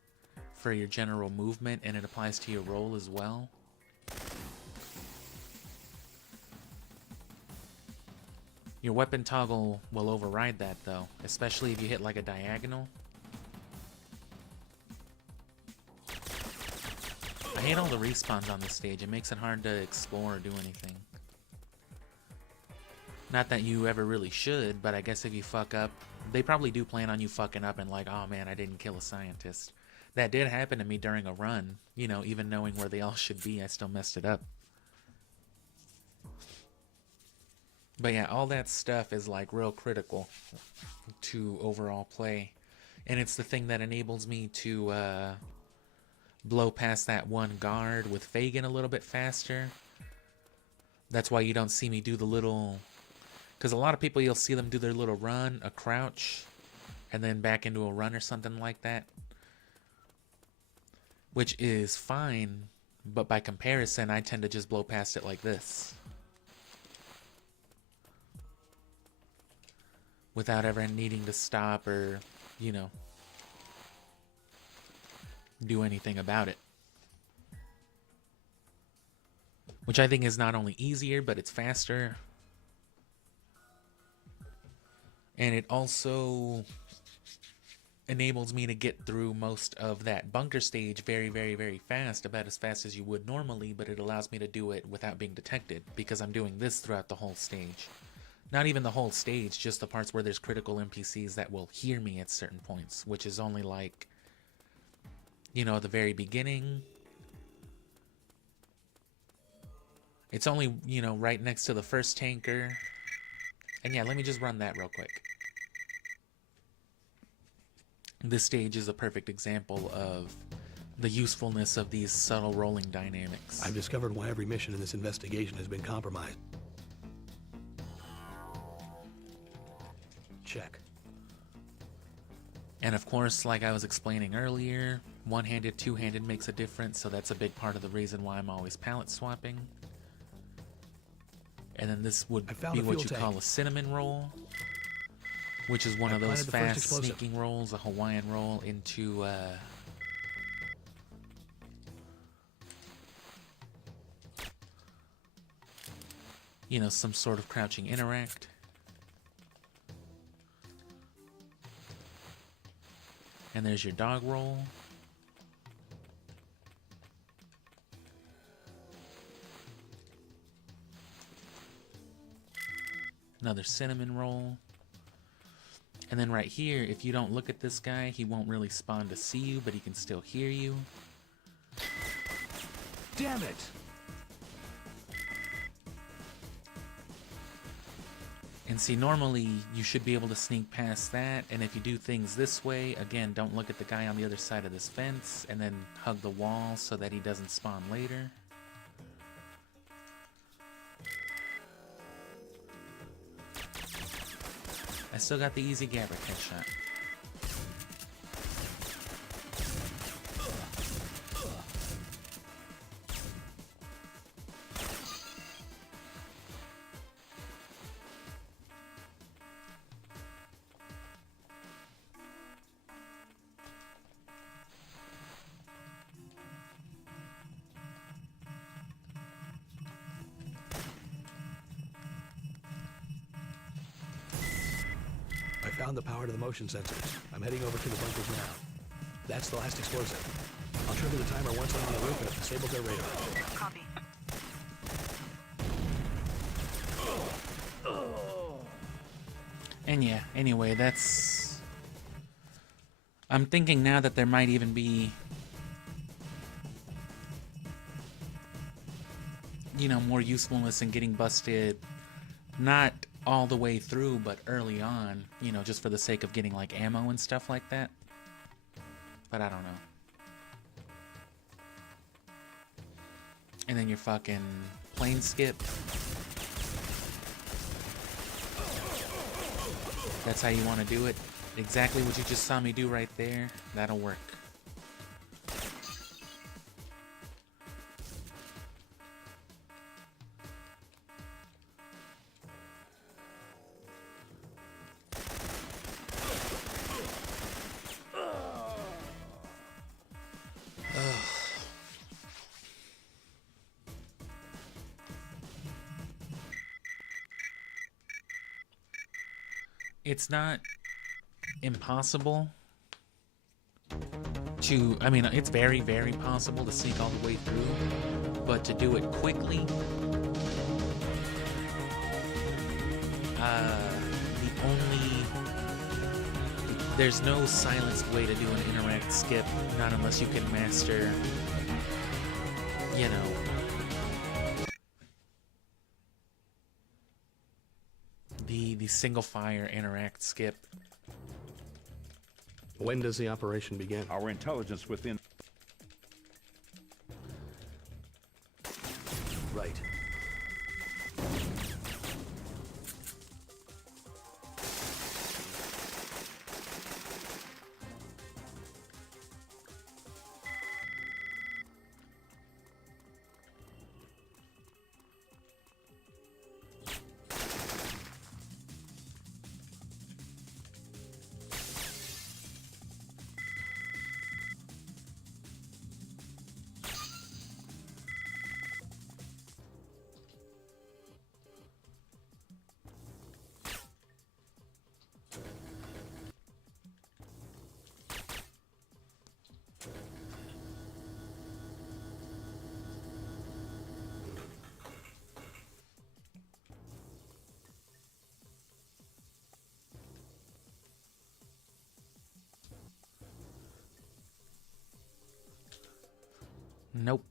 for your general movement, and it applies to your roll as well. Your weapon toggle will override that though, especially if you hit like a diagonal. I hate all the respawns on this stage. It makes it hard to explore or do anything. Not that you ever really should, but I guess if you fuck up, they probably do plan on you fucking up and like, oh man, I didn't kill a scientist. That did happen to me during a run. You know, even knowing where they all should be, I still messed it up. But yeah, all that stuff is like real critical to overall play. And it's the thing that enables me to blow past that one guard with Fagin a little bit faster. That's why you don't see me do the little... Because a lot of people, you'll see them do their little run, a crouch, and then back into a run or something like that. Which is fine, but by comparison, I tend to just blow past it like this. Without ever needing to stop or, you know, do anything about it. Which I think is not only easier, but it's faster. And it also enables me to get through most of that bunker stage very, very, very fast, about as fast as you would normally, but it allows me to do it without being detected, because I'm doing this throughout the whole stage. Not even the whole stage, just the parts where there's critical NPCs that will hear me at certain points, which is only like, you know, the very beginning. It's only, you know, right next to the first tanker. And yeah, let me just run that real quick. This stage is a perfect example of the usefulness of these subtle rolling dynamics. I've discovered why every mission in this investigation has been compromised. Check. And of course, like I was explaining earlier, one-handed, two-handed makes a difference, so that's a big part of the reason why I'm always palette swapping. And then this would be what you call a cinnamon roll, which is one of those fast sneaking rolls, a Hawaiian roll into you know, some sort of crouching interact. And there's your dog roll. Another cinnamon roll. And then right here, if you don't look at this guy, he won't really spawn to see you, but he can still hear you. Damn it! And see, normally you should be able to sneak past that, and if you do things this way, again, don't look at the guy on the other side of this fence, and then hug the wall so that he doesn't spawn later. I still got the easy Gabrick headshot. I found the power to the motion sensors. I'm heading over to the bunkers now. That's the last explosive. I'll trigger the timer once I'm on the roof and it disables their radar. Copy. And yeah, anyway, that's... I'm thinking now that there might even be, you know, more usefulness in getting busted, not all the way through, but early on, you know, just for the sake of getting, like, ammo and stuff like that. But I don't know. And then your fucking plane skip. That's how you want to do it. Exactly what you just saw me do right there. That'll work. It's not impossible to, I mean, it's very, very possible to sneak all the way through, but to do it quickly, there's no silenced way to do an interact skip, not unless you can master, you know, the single fire interact skip. When does the operation begin? Our intelligence within... Right. Nope.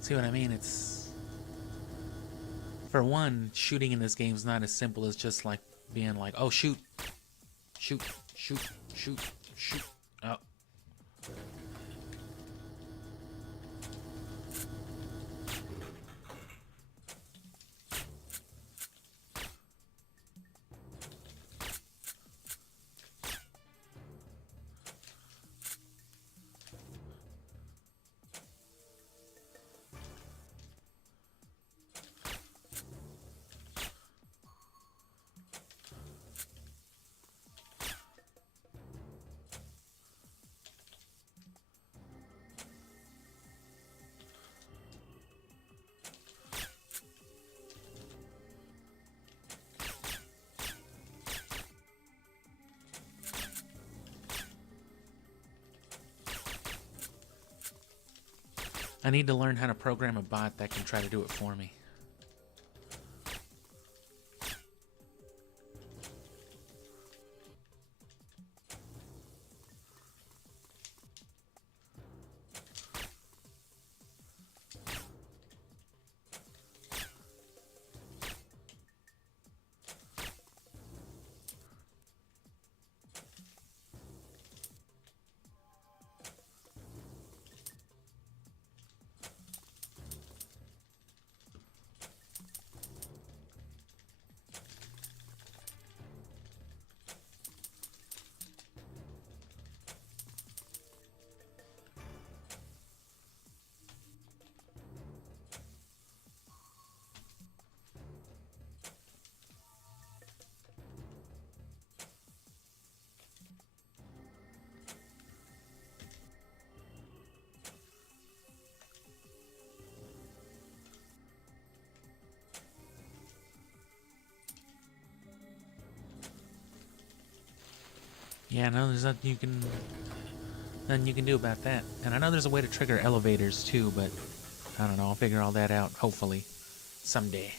See what I mean? It's... For one, shooting in this game is not as simple as just like being like, oh, shoot. Shoot, shoot, shoot, shoot. Oh. I need to learn how to program a bot that can try to do it for me. Yeah, no, there's nothing you can do about that. And I know there's a way to trigger elevators too, but I don't know. I'll figure all that out hopefully someday.